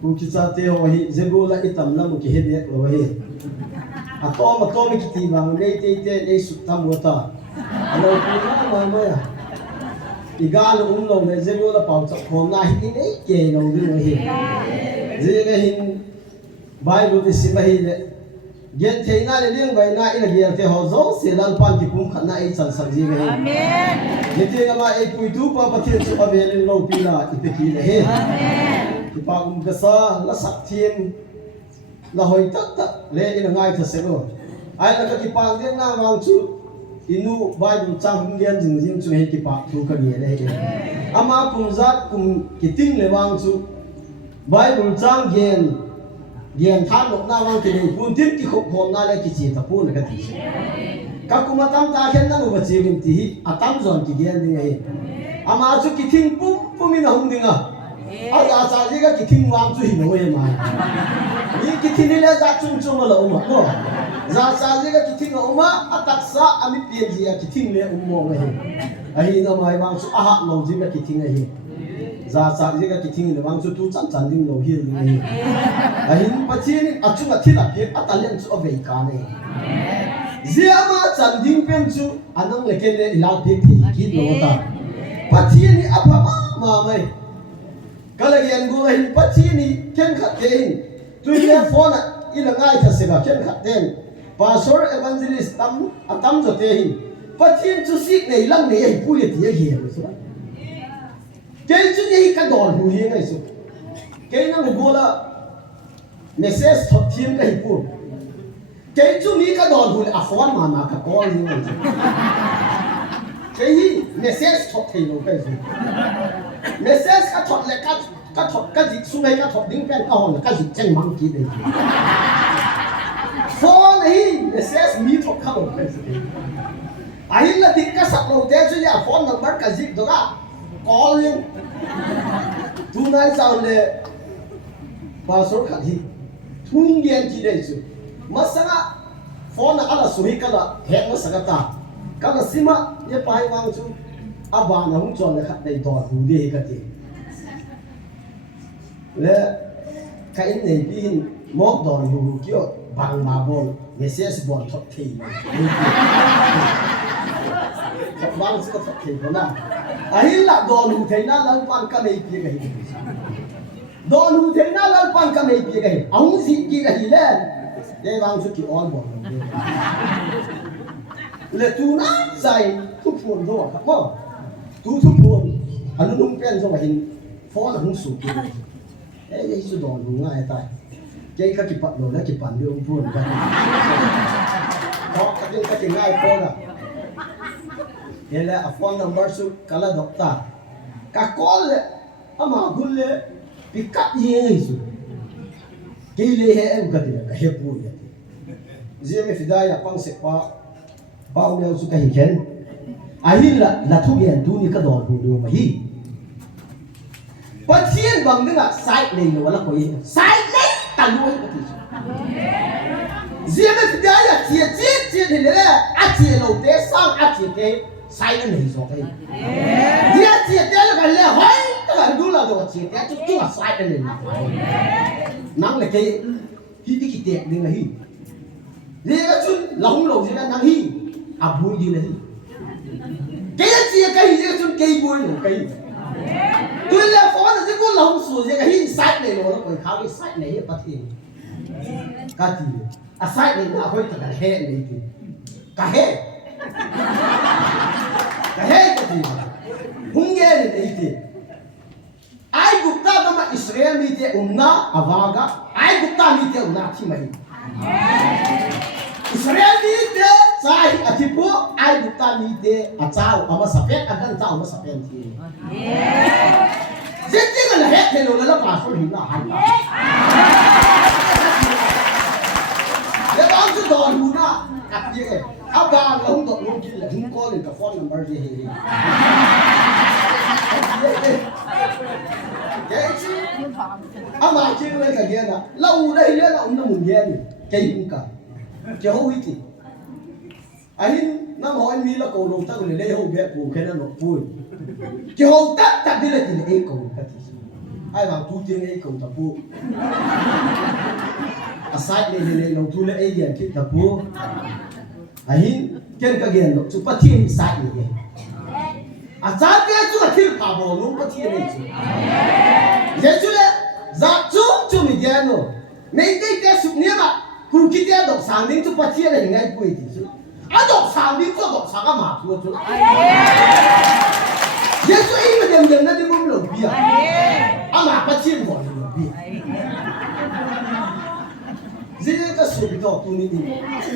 ku ki cha te ho hi zebula itam lam ki hebek lo hi atom ki ti bang nei te nei su tam wata alo ku ma ma ya igal lo le zebula pau cha khom na hi nei ke lo ri hi je hin Bible ti simahi le gen theina le liang bai na ina gial te ho zo se lan pan ki pum khana ai chan sang ji ge amen ni te ma ai pui tu pa pa the chu avelin lo pi la ti ki le he amen ki pa um ka sa la sak thiem la hoi tak tak le ina ngai tha se lo ai la ka ki pa den na wang chu inu Bible chang hum gen jing jing chu he ki pa thu ka ni le he ama kum zat kum ki ting le wang chu Bible chang gen Giang tham lục na wang kini pun tin ki khop hom na le ki chi ta pun ka ti ka kuma tam ta khen na ba chi lim ti atam zon ki gen ding ai ama chu ki thing pum pum in hom ding a ya sa ji ga ki thing wang chu hi no ye ma ni ki thing le za chung chung la uma no za sa ji ga ki thing uma atak sa ami pien ji a ki thing le mo ngai ai na mai wang chu a ha lo ji ga ki thing ai za sa ji ga ki thing le wang chu tu chan chan ding lo hi ni ahin pathian achunga thila pe atalian chu ave ka ne ziama chan ding pem chu anang le ken le ila pe ki lo ta pathian ni apama ma mai kalagian go hin pathian ni ken khat te hin tu ya phone ila ngai tha se ba ken khat ten pastor evangelist tam zo te hin pathian chu sik nei lang nei ai pu le ti hi so ke chu ni ka don hu hi ngai so ke na go la message thot thiem ka hi pu ke chu mi ka don hu a phone ma ka call ni ngai ke hi message thot thei lo ka so message ka thot le ka thot ka zik su ngai ka thot ding pen ka hon ka zik cheng mang ki de phone hi message mi thot ka lo ka so ahin la dik ka sak lo te chu ya phone number ka zik do ka call you tu nai sao le pastor khat hi thung gen ji dei chu masanga phone ala suhi kala he ma sagata kala sima ye pai wang chu aba na hung chon le khat dei to hu de ka ti le ka in nei bi hin mok don hu kyo bang ma bon message bon thot thi bang chu thot thi ko na ahin la don hu theina lang pan ka nei pi ka hi don hu theina lang pan ka nei pi ka hi ang si ki ka hi le de wang chu ki on bon le tu na sai tu phun do ka mo tu phun anu nung pen so hin phone hung su ki ei su don hu ngai tai cái ki pat lo la ki pan de um phun ka ko ka ti ngai ko la ele a phone number su kala dokta ka call le ama gul le pick up ye su ke le he em ka ka he pu ye je me fidaya pang se pa bao ne su ka hi ken ahin la thu gen tu ni ka don hu do ma hi pathian bang nga side le no wala ko ye side le ta lu ka ti je me fidaya tie ni le a tie lo te sang a tie te sai anh hình rồi đây, dia chia te là cái lẽ hỏi, tức là đúng là đồ chia te chút là sai anh hình, nắng là cái hi tiệt đi là hi, dia cái chút lỏng lỏng gì là nắng hi, à bùi đi là hi, cái chia cái hi cái chút cây bùi là cây, tôi là phó là cái con lỏng sủi cái hi sai này rồi nó còn khá cái sai này bắt thì, cái gì, à sai này là hơi thật là hè này thì, cả hè. Cái cái gì hung nghe này thì ai cũng ta đó mà Israel mi thế umna avaga ai cũng ta mi thế umna thì mày Israel mi thế sai atipu ai cũng ta mi thế achao ama sapet agan chao ama sapet thì rất tiếc là hết thế rồi nó phá số hình là hay để bao nhiêu đòn hú na cắt gì aba long dot long kil hum call in ka phone number je he ke ama chi le ka ge na lau dai le na um na mun ge ni ke hum ka ke ho hi ti ahin na hoi mi la ko lo ta le ho ge pu ke na no pu ke ho ta ta di le ti e ko ka ti ai bảo tu tiếng ấy cùng tập bu sai lên lòng tu lấy ấy điện khi tập bu ấy cái gen lo chú bắt thiên sai gì cha cái chú là thiên phá bộ luôn bắt thiên này chú Giêsu là giá chú mình gen lo mấy cái sụp nhẹ mà cùng kia cái độc sáng đến chú bắt thiên là ngay cuối thì chú độc sáng đến chú độc sáng cái mà chú Giêsu ấy mà dần nó đi muốn lồng bia mà bắt thiên bỏ lồng bia Dễ cái số bị đọc tu ni đi,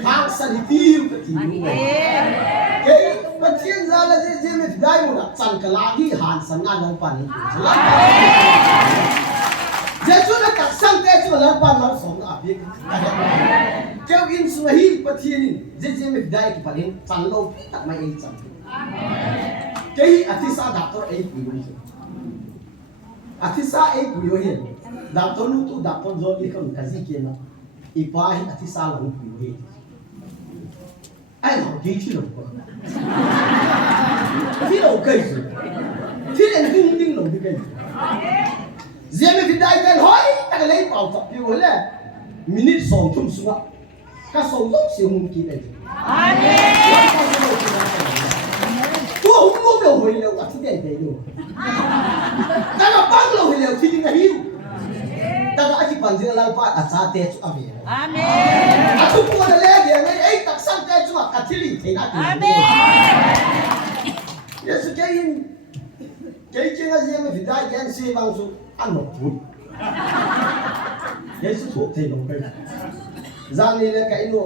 hàng sản tiêu cái gì luôn. Cái bắt thiên ra là dễ mới đại một chân cái lá đi hàng sản ngàn lần pan đi. Dễ cho nó cắt sang cái chỗ lần pan nó sống à biết. Cái in số hi bắt thiên dễ mới đại cái pan đi chân lâu tắc mai ấy chân. Cái artist doctor ấy quý luôn. Artist ấy quý luôn. Doctor nu tu doctor rồi đi không cái gì kia nào. Ipai ati salang piwi. Ai nào đi chứ đâu có. Thì đâu cây chứ. Thì nên hung tinh đâu đi cây. Giờ mình phải đại cái hỏi, cái lấy bảo tập piwi là minute song chung xuống. Cái song lúc siêu hung kỳ này. Amen. Tôi không muốn đâu hồi lâu ati đây đây đâu. Ta nó băng lâu hồi lâu thì đi ngay hiu. Taga aji panjang lalpat asa te chu ave. Amen. Aku pun ada lagi yang ai tak sang te chu katili te na. Amen. Yesus kain jenga zema vidai kan se bang su an no put. Yesus thuộc te long kai. Zang ni le kai no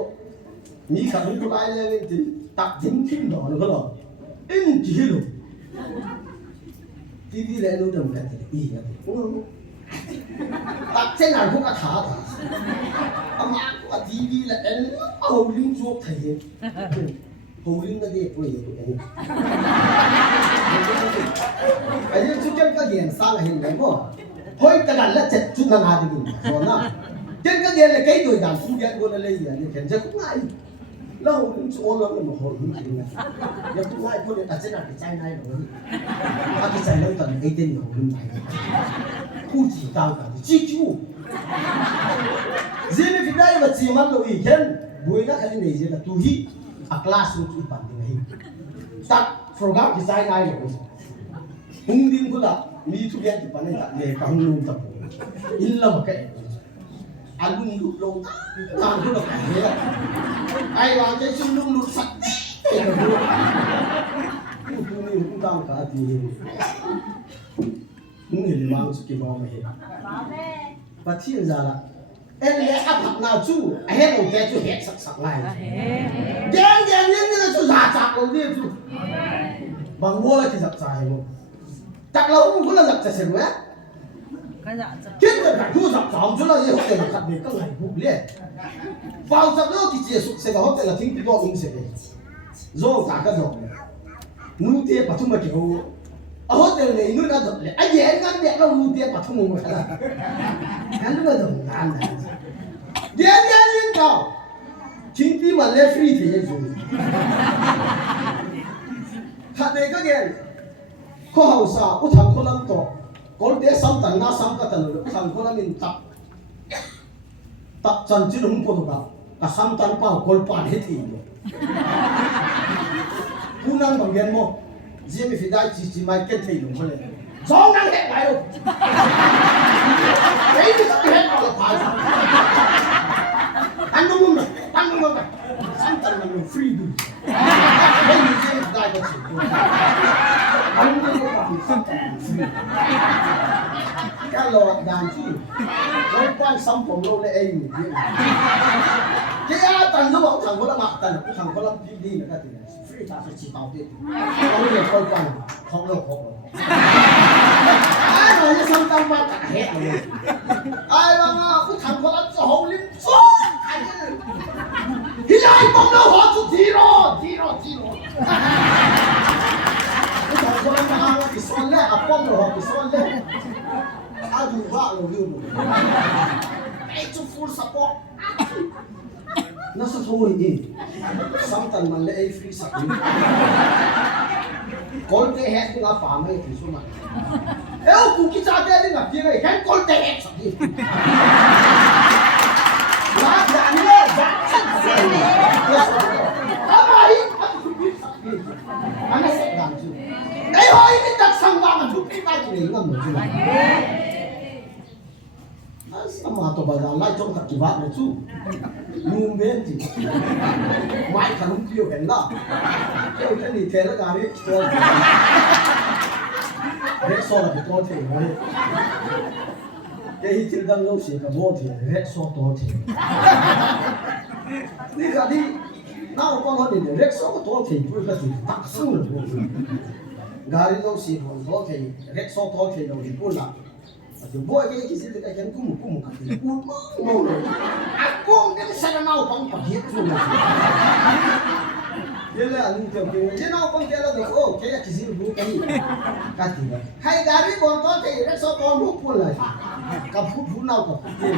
ni ka ni ku lai le ti tak jing tin do no lo. In ji lo. TV le no dam ka ti ya. Đặt trên nào cũng có thả mà cũng có TV là em hầu linh chuột thầy hầu linh nó đi quay tụi em cái gì chú chân cái gì sang là hình này mà thôi cái đàn là chật chú là đi cùng rồi na trên cái gì là cái đôi đàn chú chân của nó lấy gì này khen chắc cũng ngay lâu linh chuột nó mà hầu linh gì này giờ cũng ngay thôi đặt trên nào cái chai này rồi cái chai lâu tận ấy tên hầu linh này不知道的，记住。Giờ mình phải mà chỉ mang lối hiện, buổi nó cái này là tu hi, class itu ipan tinggi. Tak program design ai rồi. Hung din ko la, ni tu biar ipan ni tak le kahung lu tak. Illa makai. Album lu lo, tang ko la kahya. Ai wang cái sung lu lu sak. Tu ni hung tang ka ti. Người mang sự kỳ vọng này, và thiên gia là em lấy áp học nào chú, hết một cái chú hết sặc sặc này, đen đen như chú giả chặt rồi đi chú, bằng mua là chỉ giặc dài luôn, chặt lâu cũng là giặc dài rồi á, kết quả cả chú giặc chỏng chú là gì không thể là khát về các ngày bụng liền, vào giặc nữa thì chỉ sụp sẽ có không thể là thính cái đó cũng sẽ về, rồi cả cái rồi, nuôi tiền bắt chúng mà kiểu hotel này nuôi đã được lệ, anh em ngăn đẹp đâu nuôi tiền bắt không mua cái là, anh nuôi được ngàn này, đẹp liên cao, chính vì mà lấy free thì dễ dùng, hạt này cái gì, có hậu sa, có thằng có lắm to, có để sắm tận na sắm cái tận, thằng có lắm mình tập chân chứ không có được cả sắm tận bao có pan hết thì, cú năng bằng gen mo. Giờ mình phải đại chỉ mai kết thầy luôn thôi, gió nắng hết lại luôn, đấy thì hết rồi phải không? Anh đúng không? Anh tận mình free đi, đây là giờ đại cái chuyện, anh đúng không? Anh free, cái lò đàn chi, cái quan sắm phòng lô lại em mình cái tận nó bảo thằng có làm tận thằng có làm đi nữa cái gì free ta phải chỉ bảo tiền, không được coi quan không được không được, ai nói như sắm tăng ba cả hết rồi, ai mà cái thằng có làm cho hậu linh số, thì ai bông đâu họ chút gì rồi, cái thằng có làm hàng thì son lẹ, bông đâu họ thì son lẹ, ai đủ vạ rồi luôn, ai cho full support. Nasa thôi đi, xong tần mà lễ free sạch đi, có cái hết cũng ngã phá mấy thì số mà, eo cụ kia cha thế đi gặp tiếng này khen con tệ sọc đi lá giả nhé giả chất gì à mày anh không biết sọc đi anh sẽ làm chứ đấy thôi cái đặt sang ba mà chụp cái vai chỉ để ngầm chứ sama to ba lai trong thằng kibat này chứ nung bên thì mai thằng không tiêu hẹn đó cái này thế là cái này rét so là bị to thế rồi cái hít đang lâu xí cả vô thì rét so to thế đi cả đi nào con hơn thì rét so to thế vui cái gì tắc sưng rồi gari lâu xí còn to thế rét so to thế đâu thì buồn lắm thì boy cái gì cái cái cũng cái gì buồn mau rồi aku cái sao nào bằng phải hết rồi ये ले anh tiêu cái ये nào bằng cái là được ô cái gì cũng cái gì cái gì vậy hay gari bọn tôi thì rất số con lúc buồn lại gặp phút nào gặp phút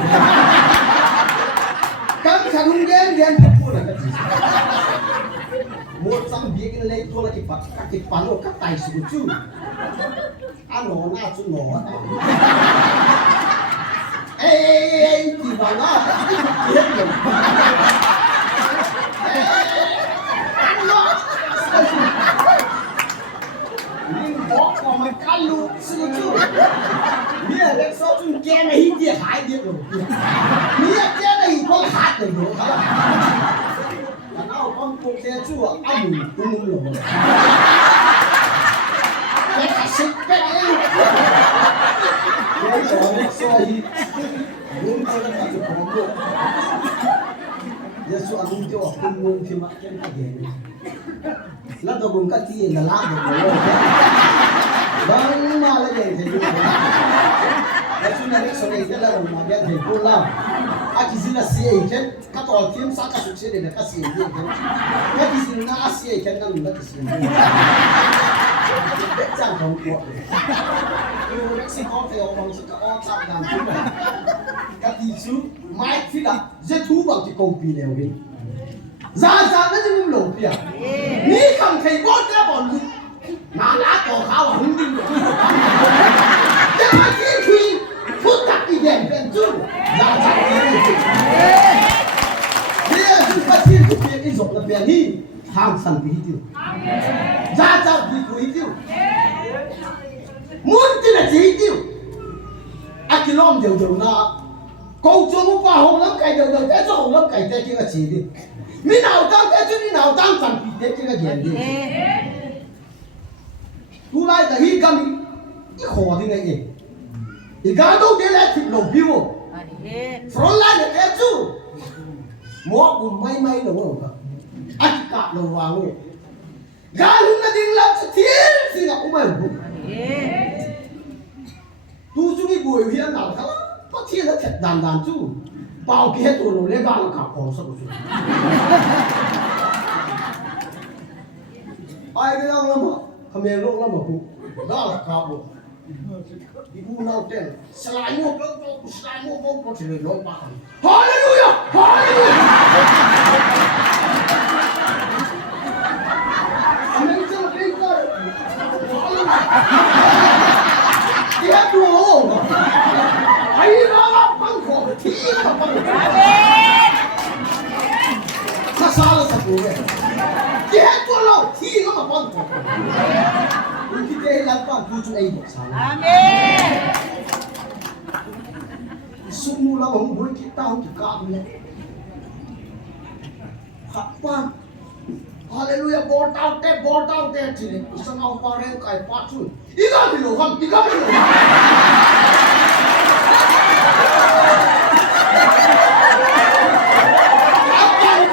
các thằng hung đen đen buồn lại cái gì một trăm việc cái lấy thôi là cái phản của các tài sự chứ anh nó na chú nó ê thì vào nó biết rồi anh nó nhưng bỏ còn mà cá lụ sự chứ bây giờ cái số chúng kia này đi hại đi rồi bây giờ kia này có hại được rồi là nó con cô kia chú anh mình cũng rồi cái xịt cái này cái chỗ này xoay đúng cái là chụp bóng được giờ số anh cho cùng luôn thì mà cái gì là tôi cũng cắt tiền là làm được rồi vâng mà là gì thì cái số này số này cái là mà cái thì cô làm aki zina siye iken kato altim saka succede da kasi iken aki zina asiye iken nan da kasi Chẳng không của tôi sẽ có thể ông sẽ có chạm làm thế này các thị sư mai phi đặt dễ thú bằng cái công ty đều đi ra nó như lẩu bia ní không thấy có cái bọn lụt mà lá cỏ khao không đi được cái mà chỉ khi phút đặt đi đèn đèn chứ ra đi bây giờ chúng ta xin thực hiện cái dụng là bèn đi hàng sẵn bị tiêu ra bị tiêu muốn cái là gì tiêu à cái lom đều na câu chuyện một vài hôm lắm cái đều cái cho hôm lắm cái cái là gì đi mi nào tăng cái chứ mi nào tăng sẵn bị cái là gì đi tu lại là hi cầm cái khó thế này gì thì cái đâu cái là thịt lẩu biêu front line là cái chứ mua cùng may đâu không à cả lẩu vàng luôn gà lúc nào đi làm cho thiên gì là cũng mày tu chúng cái buổi hiện nào thắng có thiên là thật đàn chứ bao cái hết rồi lấy bao cả phòng sao rồi ai cái nào lắm mà không nghe lúc lắm mà cụ đó là cả bộ đi bu nào tên slide mua có thể nói ba hallelujah hallelujah amen cho cái coi dia tu ai nó băng khổ thì nó băng amen sao là sao vậy dia tu lo thì nó mà băng khổ kita làm con tu chúng ấy được sao amen sung là không muốn kita không chỉ cảm nhận apa hallelujah bort out there chile isang ang pareng kay patsun iga bilo apa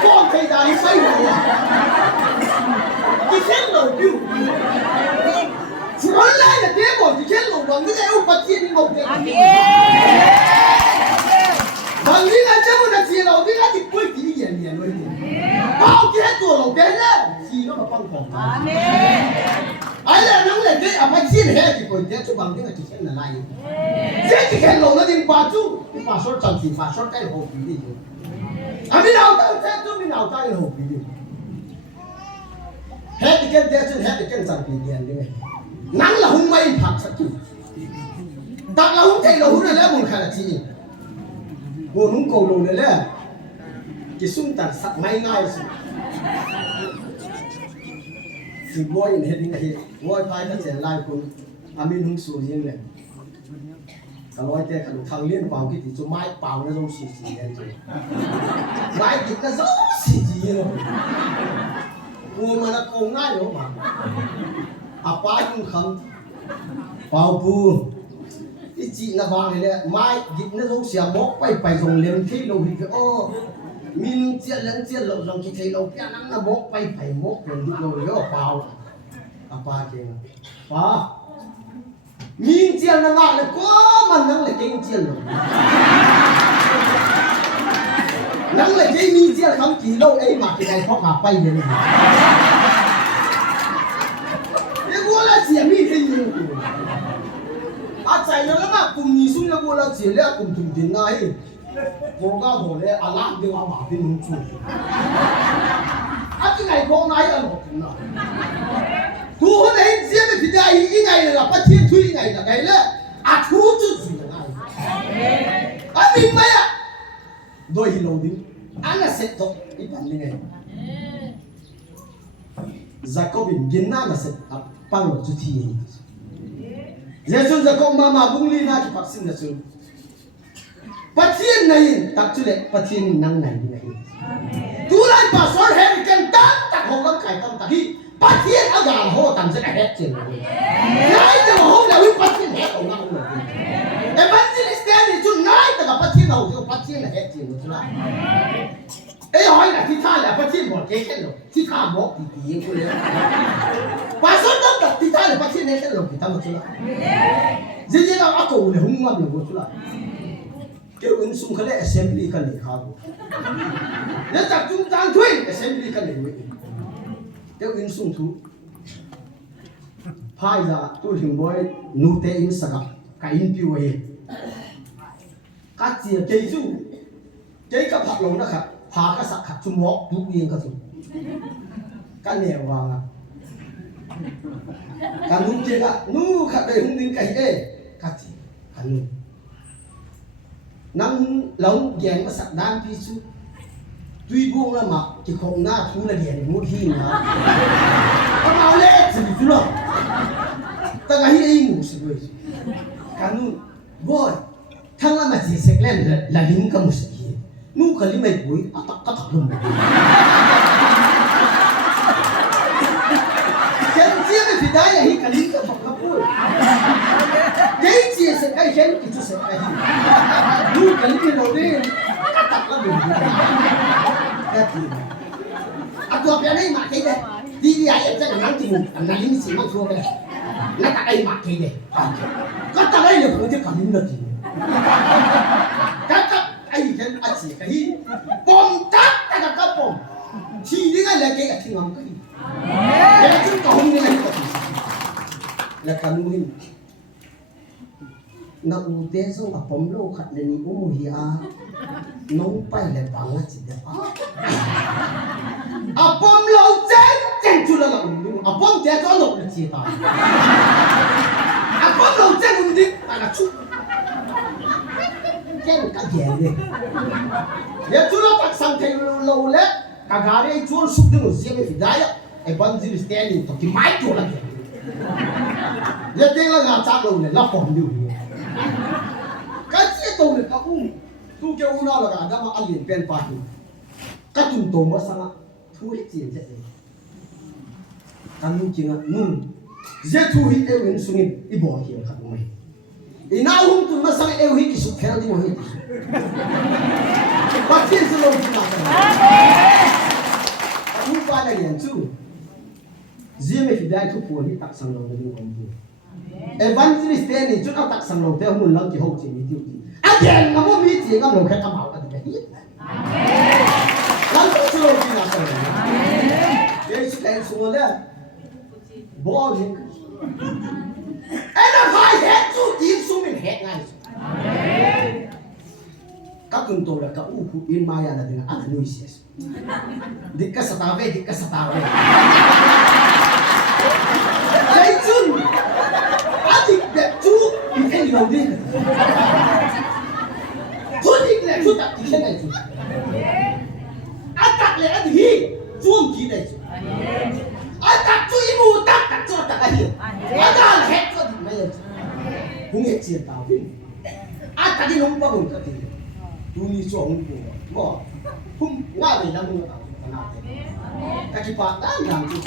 con kay dali sai mo ki hello you front line na demo ki hello bang ni ay upati ni mo amen bang ni na chamo na chilo ni na ti pui ti yan lo ni bao cái tuổi đầu tiên nhá thì nó mà băng phòng amen ấy là nó là cái à phải xin hết thì còn thế cho bằng cái là chỉ xem là này thế chỉ khen lồng nó đi qua chú đi qua số trần thì qua số cái hộp gì đi à mình nào ta thế chú mình nào ta cái hộp gì đi hết thì cái thế chứ hết thì cái trần thì đèn đi này nắng là không may thật sự đặc là hung thầy là hung này là muốn khai là gì buồn hung cầu lồng này là cái sung tàn sắc may ngay rồi thì boy in heading này boy phải ta chèn lại cùng amin hung sủi riêng này cái loại thế cái thằng liên vào cái thì cho mai bảo nó giống xì xì này rồi mai thì nó giống xì xì rồi mua mà nó cầu ngay rồi mà apa cũng không bảo bù cái chị nó vào này nè mai dịch nó giống xì mốc bay dùng liềm thế lâu thì ô mình chia lâu dùng cái thế lâu cái nắng nó mốc bay mốc liền lâu rồi bảo apa kia à mình chia nó ngại là có mà nắng lại cái chia rồi nắng lại cái mình chia không chỉ lâu ấy mà cái này có cả bay vậy này cái của là chia mình thì nhiều à chạy nó mà cùng nhìn xuống nó của là chia là cùng chung tiền này vô cao hồ này à làm điều mà bên nông thôn à cái này con này là một chuyện nào thu hút đến riêng về phía đây ý ngày là bắt thiên thuy ngày là cái là à thu chút gì là ngày à mình mấy à đôi hi lâu đi anh là sẽ tốt ít bản như này Jacob bin na là sẽ bằng một chút thì Giêsu Jacob mà bung li na cái bác sĩ là chú bắt thiên này tập chú lệ bắt thiên năng này như này tu lại bà soi hết cái tan tập hồng lắm cải tâm tập hi bắt thiên ở gà hồ tầm sẽ hết chuyện rồi ngay từ hôm nào bắt thiên hết ông nào rồi em bắt thiên stand thì chú ngay từ bắt thiên đầu thì bắt thiên là hết chuyện rồi chú lại ấy hỏi là thì tha là bắt thiên một cái rồi thì tha một thì cô lấy bà soi tâm tập thì tha là bắt thiên hết rồi thì tha một chú lại dĩ nhiên là ác cổ này hung ngon rồi chú lại kêu ứng sung khale assembly kan le khabu ya tak chung tang thui assembly kan le wi kêu ứng sung thu phai ra tu hing boy nu te in saka ka in piu he ka chia ke chu ke ka phak lo na kha pha ka sak kha chu mo du yin ka chu ka ne wa nga ka nu che ka nu kha de hung ning kai e ka chi ka nu nang lâu ghen mà sạch đan pi su tuy buông là mà chỉ không na thu là ghen mua hi mà có nào lẽ gì chứ đâu ta cái hi ngủ sự rồi kanun boy thằng là mà chỉ sạch lên là lính cầm sự gì nu cái lính mày bụi à tắc cắt luôn cái gì mà phi đai hi cái lính cầm cắt bụi cái gì sạch cái ghen cái chú sạch cái nu cái lính đầu đi cắt tắc là được cái gì à tôi bây giờ mà cái này đi ai em chắc là nắng chịu anh nói lính xì măng thua cái này nó tại đây mà cái này có tại đây được không chứ còn lính được gì các anh cái anh chỉ cái bom cắt cái các bom chỉ đi cái là cái thì ngon cái cái chúng ta không như này là cần nguyên na u te so a pom lo khat le ni o hi a nong pai le bang a chi da a pom lo chen chu la a pom te so lo le chi ta a pom lo chen di ta la chu chen ka ge le chu lo tak sang thei lo le ka ga re chu su de mo zi me fi da ya e ban zi standing to ki mai chu la ge le te la ga cha lo le la pom du cái gì tôi được các tu kêu nào là cả đám ăn liền pen phạt các chúng tôi mới sang thu hết tiền vậy anh nuôi chừng nu dễ thu hết eo in sung in bỏ hiện khát mày in nào không tụi nó sang eo hết cái sụp khéo đi mà hết bắt tiền sẽ lâu chừng nào anh nuôi ba này hiện chú dễ mấy cái đại thu phù đi tắc sang lâu đi ông chú evangelist ni chút áo tắc sang lâu theo muốn lăng kỳ hậu chỉ tiêu gì again ngắm mi chỉ ngắm lâu khai tâm hậu cái gì lăng chút lâu chỉ nào cái cái sự cái số đấy bỏ đi anh đã phải hết chút tiền số mình hết ngay các chúng tôi là các u phụ in maya là dengan anak nuisias dikasih setawe lấy chun adik đẹp chú lầu đi thôi đi lẹ chút tặng cái này chứ anh tặng lẹ anh hi chuông gì đây chứ anh tặng cho ibu tặng cho tặng cái gì anh đã hết cho thì mấy cũng hết tiền tao đi anh tặng đi nông bao cái gì tôi đi cho ông bố mà không ngã về làm nữa nào cái gì bạn đã làm gì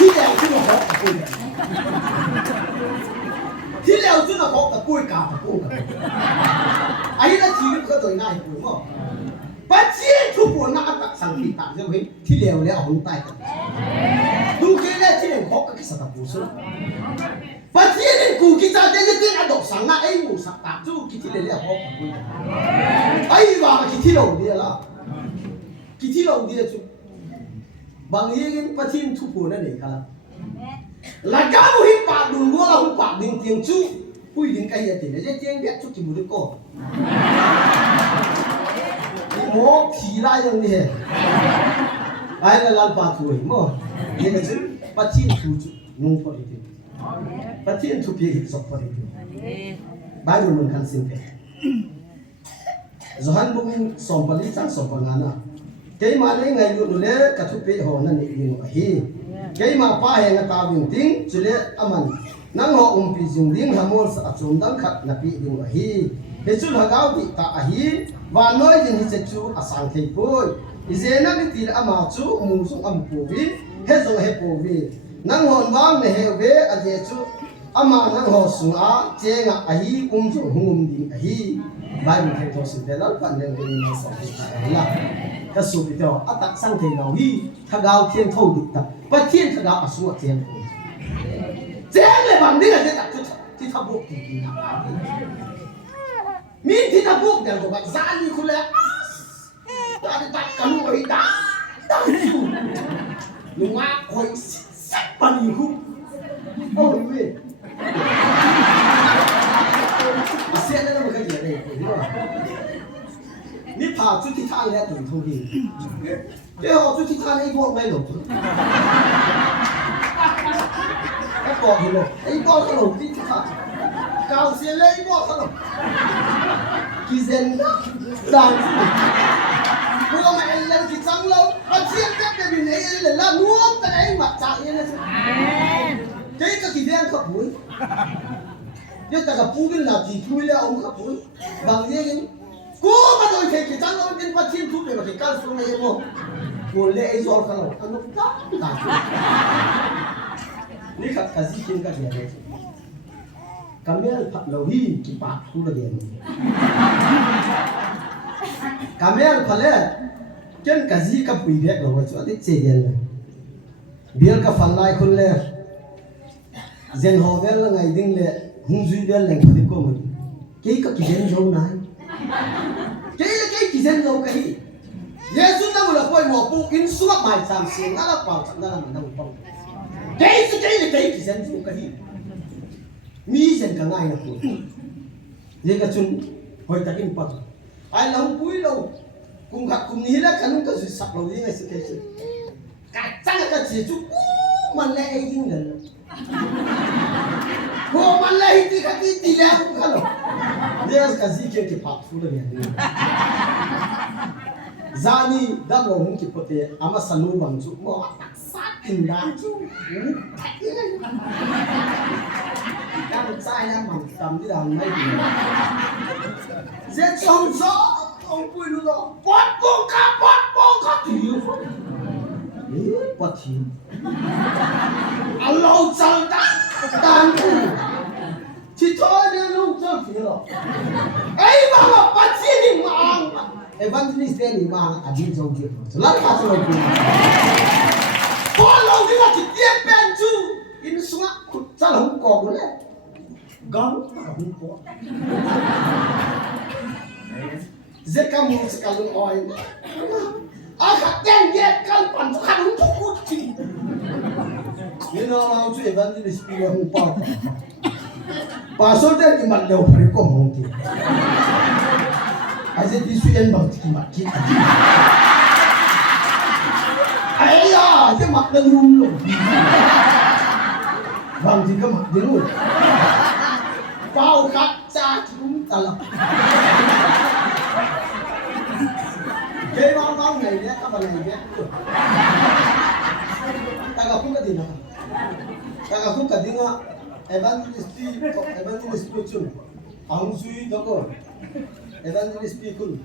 ที่แล้วที่เราขอคุยที่แล้วที่เราขอกับคุยกับคุยกับไอ้นั่นทีนี้ก็ตัวง่ายคุยมั้งปัจเจียนทุกคนน่าตัดสังเกตต่างกันเว้ยที่แล้วเนี่ยเอาหุ่นใต้กันดูแค่เนี่ยที่เราขอกับกิจสัตว์ผู้สู้ปัจเจียนนี่กูกิจการเนี่ยที่เราดอกสังนะไอ้หมูสัตว์ต่างจู่กิจที่เราขอกับคุยไอ้ว่ากิจที่เราเนี่ยละกิจที่เราเนี่ยจู่บางทีกันปัจจินทุกคนนั่นเองครับหลังจากผู้หิปากดุนวัวเราหุ่นปากดึงเตียงจู่ผู้หญิงใครจะตีเนี่ยเตียงเบียดชุกที่บุตรก็โม่ผีร้ายอย่างนี้ไอ้เราลันปากถวยมั้งเนี่ยก็จู่ปัจจินทุกจู่นุ่งพอดีปัจจินทุกเพียงสองพอดีบางคนกันสิ่งเดียวjohan bung sompali sang sompangana kei ma le ngai lu le ka thu pe ho na ni ni hi kei ma pa he na ta bing ting chule aman nang ho pi jung ding hamol sa achum dang khat na pi ding hi he chul hagau ti ta a hi wa noi jin hi che chu asang thei poi izena ni tir ama chu mu sung am pu vi he zong he pu vi nang hon wang ne he ve a je chu ama nang ho sung a che nga a hi ju hungum ding a hi bai mu he to sin de lal pan ne ni na sa hi la ka su bi to atak sang thei lo hi thagao thiên thâu dik ta pa thiên thagao asu a chen ko chen le bang ding a je tak ti thabu ki na mi ti thabu de ko ba za ni khu le da ni tak ka lu ri da su lu nga khoi sat pa ni khu ôi we sẽ nó một cái gì đâyนี่ผ่าชุดที่ท่านแล้วถึงทุกทีเดี๋ยวชุดที่ท่านไอ้พวกไม่หลบก็บอกอยู่เลยไอ้พวกขนมที่ท่านเก่าเสียเลยไอ้พวกขนมกิเซนดังพวกมันเอ็นเล่นกิจังเราเอาเชียร์แค่เป็นไอ้เลยละนัวแต่ไอ้หมัดจ่ายเลยเจ๊ก็กิเดนขับบุ้ยเดี๋ยวแต่กับปูกินหลับจีคุยแล้วเอาขับบุ้ยบางอย่างกูมาโดยเทกิจังเราเป็นปัจจินทุกเรื่องที่การส่งในโลกกูเล่ไอ้จอร์กันเราอันนั้นต่างนี่ขัดกันสิกินกันอย่างไรกันเมื่อผัดเราฮีกิปากทุเรียนกันเมื่อผัดเล่เจ้ากันสิกับปีเบียกเราไว้ช่วยติดเสียเลยเบียร์กับฟันลายคนเล่เจนฮอเวลละไงดิ้งเล่หุ่นจุยเบลเล่งพอดีก็มันเกี่ยกับกินเจ้าหน่ายcái kỳ dân đâu cái Giêsu ta muốn là coi một bộ in suốt bài sám xiên nó là bảo chẳng là mình đâu không cái kỳ dân đâu cái mi dân cả ngày là cuối vậy cái chuyện hồi ta in bật ai lòng cuối đâu cùng gặp cùng ní là cái cái gì sập đầu đi ngay sự cái chắc là cái gì chú mà lẽ như này cô mà lẽ thì cái gì là cũng không dia kasi ke pak fula ni zani dam lo hung ki pote ama sanu bang chu mo sat tin da chu đang sai na mang tam đi đàn mấy dễ chong gió ông vui luôn rồi bót bông cá thì bót thì lâu chờ ta đàn chỉ thôi đi lúc chơi phí rồi ấy mà bắt chi đi mang evangelist đi mang à đi dâu kia lát phát rồi có lâu thì là chỉ tiếp bên chú in xuống sao là không có đấy gắng không có dễ cam mua sẽ cam oi à khát đen dễ camปั่นkhát không có cút chi nên nó chú evangelist đi không bao Pasal dia di mat leo periko mungkin. Aje tisu yang bang di mat kita. Ayah, dia mat dulu. Bang di mat dulu. bao khát cha chúng ta là cái bao ngày nhé các bạn này nhé ta gặp không có gì nào ta gặp không có gì nào evangelist preaching ang suy đó cơ evangelist preaching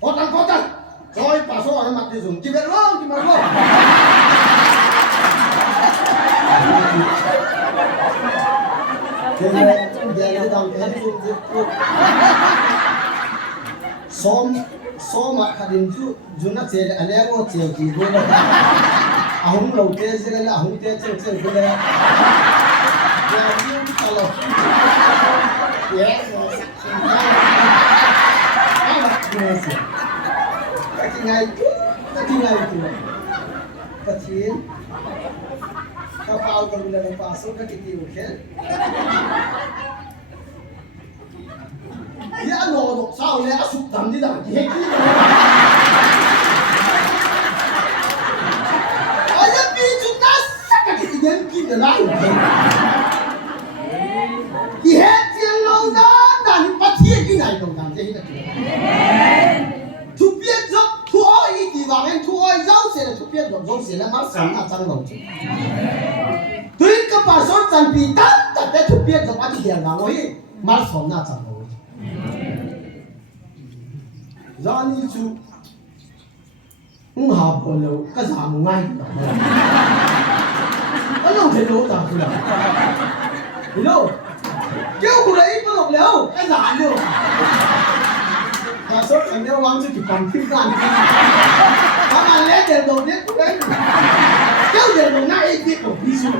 có tăng rồi pastor ở mặt đi dùng chỉ biết luôn Dia datang som kadin ju junat se alego che ki bola ahum lo te se la ahum te che bola ya ni kalo ye katingai tu katin kapal kabila ng paso kakitiyo ken ya ano sao le asuk dam di da ki aya pi chuna sakakitiyan ki da la ki he tiang lo da da ni pathie ki nai lo da je hi da tu pian zok tu oi di wang en tu oi zau se le tu pian zok se le ma sang na chang lo chu tuin ka pastor chan pi ta te tu pian zok a ti dian ga ngoi ma som na chang lo Zani chu học rồi lâu cái giảm ngay nó đâu thể đâu giảm được hiểu đâu kêu của đấy có được đâu cái giảm được và số thành nhau vắng chứ chỉ còn phim gan các bạn lấy tiền đầu tiên của đấy kêu tiền đầu ngay đi của ví dụ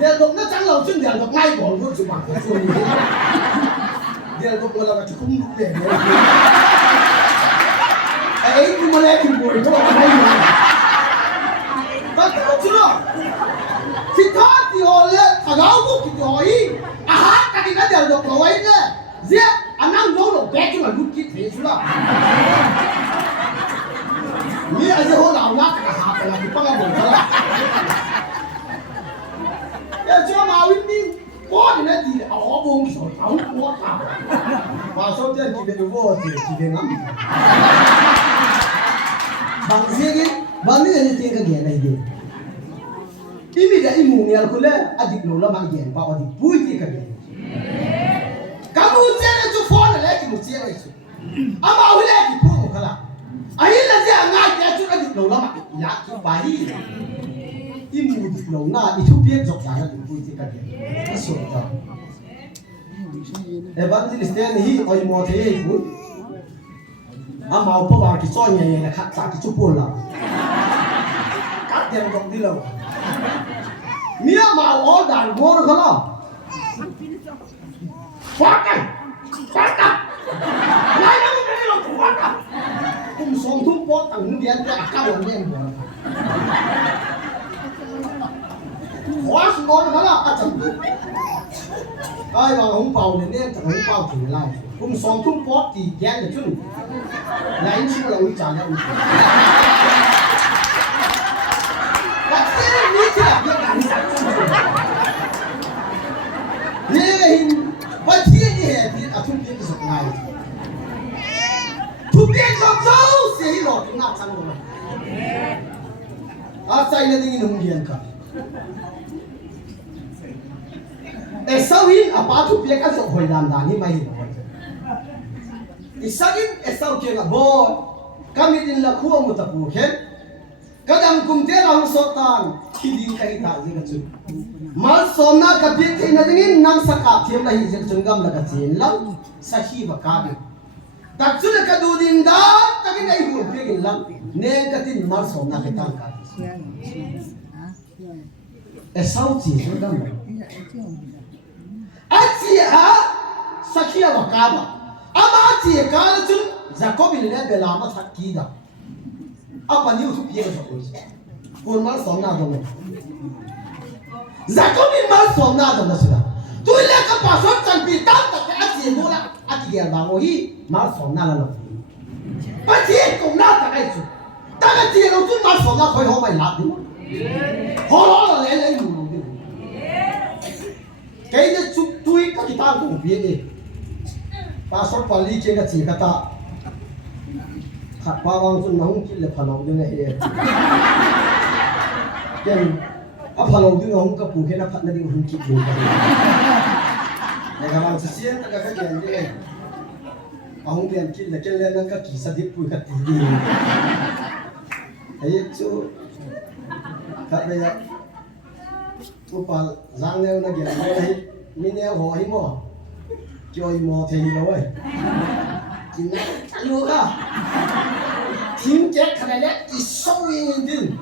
tiền đầu nó chẳng lâu chân tiền đầu ngay bỏ luôn chụp bằng cái phone dia tu kalau macam kumbu deh. Itu malah kumbu itu apa ini? Tak tahu cuma. Kita tioleh, agak bu kita oi. Aha, kaki kita dia dok lawai ni. Zia, anam dulu, betul lah lukit ni cuma. Ni aja orang nak aha, kalau kita panggil bola. Ya cuma mawin ni. Bố thì nó gì ở buông sổ thấu bố thảo và số tiền chỉ về vô thì chỉ về ngắm bằng gì cái bằng cái gì tiền cái gì này đi ini dah imu ni aku le adik lo lama gen bawa adik bui ti cái gì kamu jangan tu phone le ki mesti ai tu ama awile ki pun kala ahi la dia ngai dia tu adik lo lama ya ki bahi imu di lo na itu biar jok sana tu bui ti cái gì masuk tak evangelist ni oi mo the pun ama apa ba ki so nya nya khat sa ki chu pun la kat dia jok di lo mía màu ó đàn vô được không? Phát cắt, lại nó cái này là phát cắt. Cùng xong thúng bó tầng hướng điện cho cao hơn em rồi. Hóa sự đó nó là chẳng được. Ai bảo không bầu thì nên chẳng không bầu thì lại. Cùng xong thúng bó thì ghé được chứ. Lại anh chưa là uy trả nhau. Nên vậy thiên thì hệ thì à thung thiên sọc ngày thung thiên sọc sâu sẽ hi lọt chúng ta sang rồi à sai là đi nung điền cả để sau hin à ba thung thiên cái sọc hồi đàn đàn hi mai hi rồi thì sau hin sau kia là bo kami din là khu một tập vụ hết kadang kum te rang sotan khidin kai ta ji ga chu mal somna ka bi the na dingin nam saka thiam la hi je chungam la ka chin lam sahi wa ka bi tak chu ka du din da ka ki nei hu pe gin lam ne ka tin mal somna ka tan ka e sau chi chu dam a chi ha sahi wa ka ba ama chi ka chu jacob le bela ma thak ki da apa ni usup dia sokoi pun mal somna dong Jacob ni mal somna dong sudah tu le ka pasor chan pi tam ta ka chi bola ati dia ba mo hi mal somna la lo pa chi ko na ta kai chu ta ka chi lo tu mal somna khoi ho mai la du ho lo le le mu cái này chụp tui các kita cũng biết đi passport pali cái cái gì cái ta khát bao vang sun nong kí là phá lâu như này cái phá lâu như nong cái phụ cái nó phát nó đi không kịp luôn này các bạn sẽ xem tất cả các cái này ông biển kí là cái lên nó cái kỳ sa điệp phụ cái gì thấy chú các bây giờ Upal giang neo na gyan mo nahi mineo ho hi mo joy mo the hi lo ơi chính chalu ka tim check khana le ki so yin din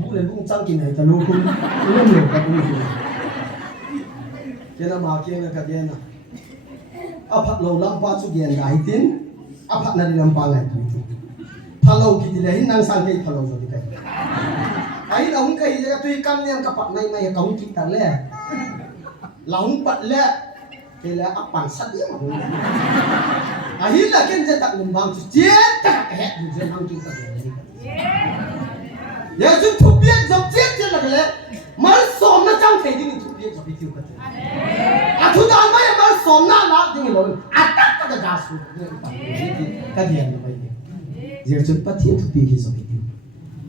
bu le bung chang kin hai ta lo kun lo lo ka kun ke na ma ke na ka gyan na aphat lo lam pa chu gyan dai tin aphat na lam pa ngai tu phalo ki le hin nang sang ke phalo zo di kai ai lòng cái gì tôi cam niệm các bạn này mày công kỹ tao lẽ lòng bật lẽ thì là áp bản sát điếc mà ai là cái gì tặng mình bằng chết cả cái hết gì mang chúng ta giờ chúng thuộc biết dọc chết chứ là cái lẽ mà xóm nó trong thấy thì mình thuộc biết dọc biết tiêu cái chúng ta mới mà xóm nó là thì mình nói tắt cái gas rồi cái gì nó vậy giờ chúng ta thiên thuộc biết dọc biết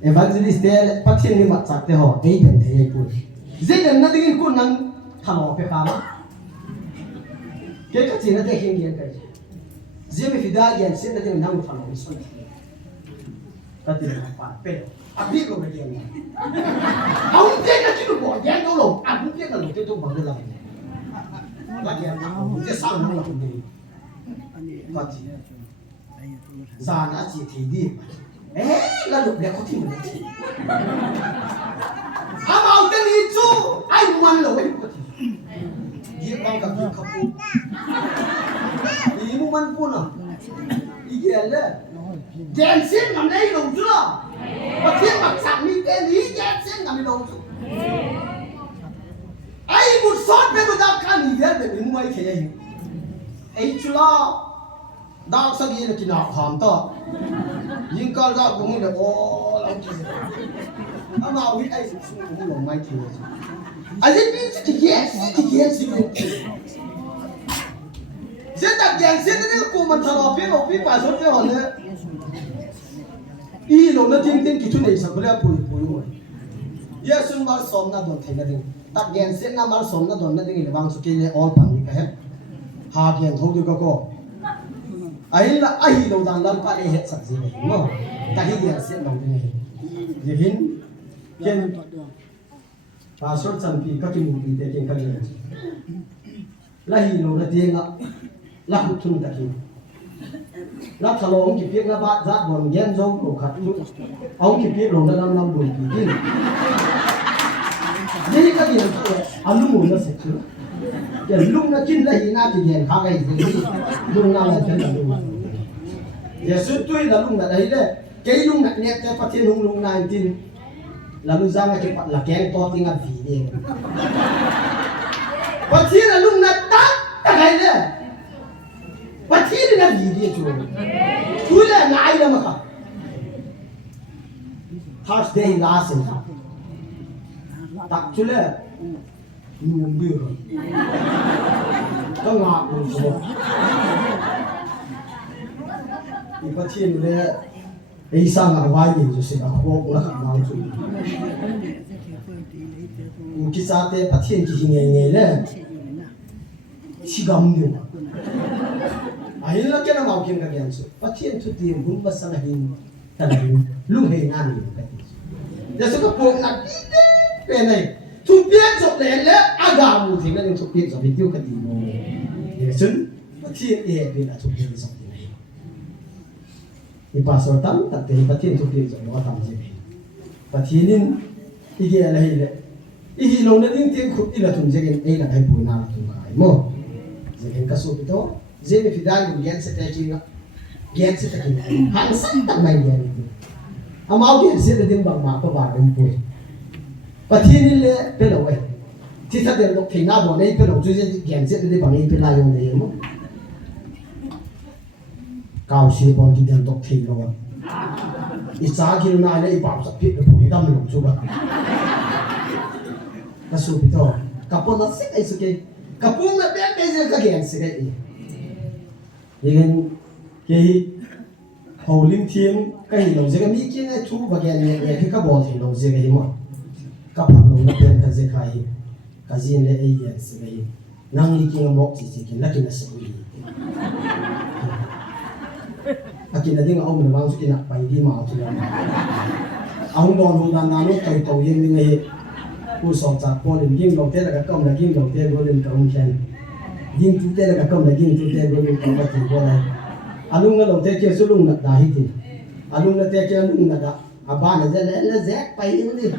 evangelist te pathian ni mat chak te ho ei ben the ei pun zelen na dingin kun nang thamo pe kama ke ka china te hin gen kai zeme fida gen sen na ding nang thamo ni son ka te na pa pe abi ko me gen au te na chi ko gen do lo abu te na lo te to bang la la gen te sa na la kun ni ka chi za na chi thi di là lúc đẹp có thì mình bảo tên đi chú anh ngoan lỗi có thì gì bao gặp gì không phụ gì mua ăn cuốn à gì vậy đấy đèn xin nằm đây đâu chưa mà thiên mặt sạm đi tên ý đèn xin nằm đâu chưa ai một sót bên một đám khăn gì vậy để mình mua cái gì ấy chú lo đau sao gì là chỉ nào hòm to nhưng con ra cũng là ô lắm chứ à mà biết ai cũng cũng là mai thì à thế biết thì yes gì thế đặt đèn thế nên cô mình thằng ở phía bà số thế họ này ý lúc nó tiếng tiếng kỹ thuật này sao bây bùi rồi yes xuân mà xóm na đòn thấy là đừng đặt đèn thế na mà xóm na đòn là đừng là bằng số kia này all bằng cái hết hà đèn thôi được cô ai là ai đâu đang làm cái hết sạch gì này mà cái gì sẽ làm cái này vậy hinken passport sang pi các cái mục tiêu để cái này là hi đâu là tiền là hụt thun cái gì là thằng ông kịp biết là bạn giác bọn ghen dâu đồ khát chút ông kịp biết rồi là năm buồn kỳ đi đây cái gì anh lúc muốn nó sẽ chứ giờ lúc nó chín lấy na thì đèn khác cái gì lúc nào là chân là lúc giờ suốt tuổi là lúc nào đấy đấy cái lúc nào nhẹ cho phát hiện lúc nào tin là lúc ra cái bạn là kén to tiếng ăn phì đi phát hiện là lúc nào tắt cái đấy phát hiện là gì đi chú là ngại lắm mà Thursday last and tắt chú là nguồn đưa có ngọt luôn rồi thì phát hiện là ấy sao mà vay gì rồi sẽ khô nó không mang rồi cái sao thế phát hiện cái gì này là chỉ gầm nhiều ai là cái nào mạo hiểm cái gì phát hiện chút tiền cũng bắt sang hình thành luôn hình ăn cái giờ số cái bộ là cái này thu biết rồi để aga mu thì nó thu biết rồi bị tiêu cái gì mà để xin phát hiện gì để là thu biết rồi này thì passport tam tất cả phát hiện thu biết rồi nó tam gì phát hiện nên cái là hay là cái lâu nó những tiếng khúc là thùng cái ấy là hay buồn nào thùng cái mà cái cái số đó dễ bị đai được gen sẽ thay chi nó gen sẽ thay hàng sẵn tận này gen à máu gen sẽ được bằng mã của bạn đồng bồi và thiên nhiên là bên đầu ấy thì thật là thì nào bọn ấy bên đầuជួយgen sẽ được bằng ấy bên lại dùng để mà cao sĩ bọn kia đọc thì rồi ít giá kia này là ít bảo sắp biết được bọn ấy đâm lục chú bạn cái số đó kapon na sik ay suke kapon na ben ben ka gen sik ay yen ke holding team ka hi lo je ka mi kin ai thu ba gen ne ke ka bol hi lo je ka hi mo ka phan lo na ben ka je khai ka jin le ai yen sik ai nang ni kin mo chi chi kin la kin na sik ui akin na ding au na bang su kin na pai di ma tu la ông đòn hùng đàn nào nó tàu yên như vậy, cô sọt chặt con liền ging đầu tiên là cái công là ging đầu tiên cô liền công khen, ging thứ tiên là cái công là ging thứ tiên cô liền công bắt tiền cô này, anh nó đầu tiên kia số lùng đặt đá hết thì, anh nó tiên kia lùng đặt đá, ba này ra nó rét bay đi,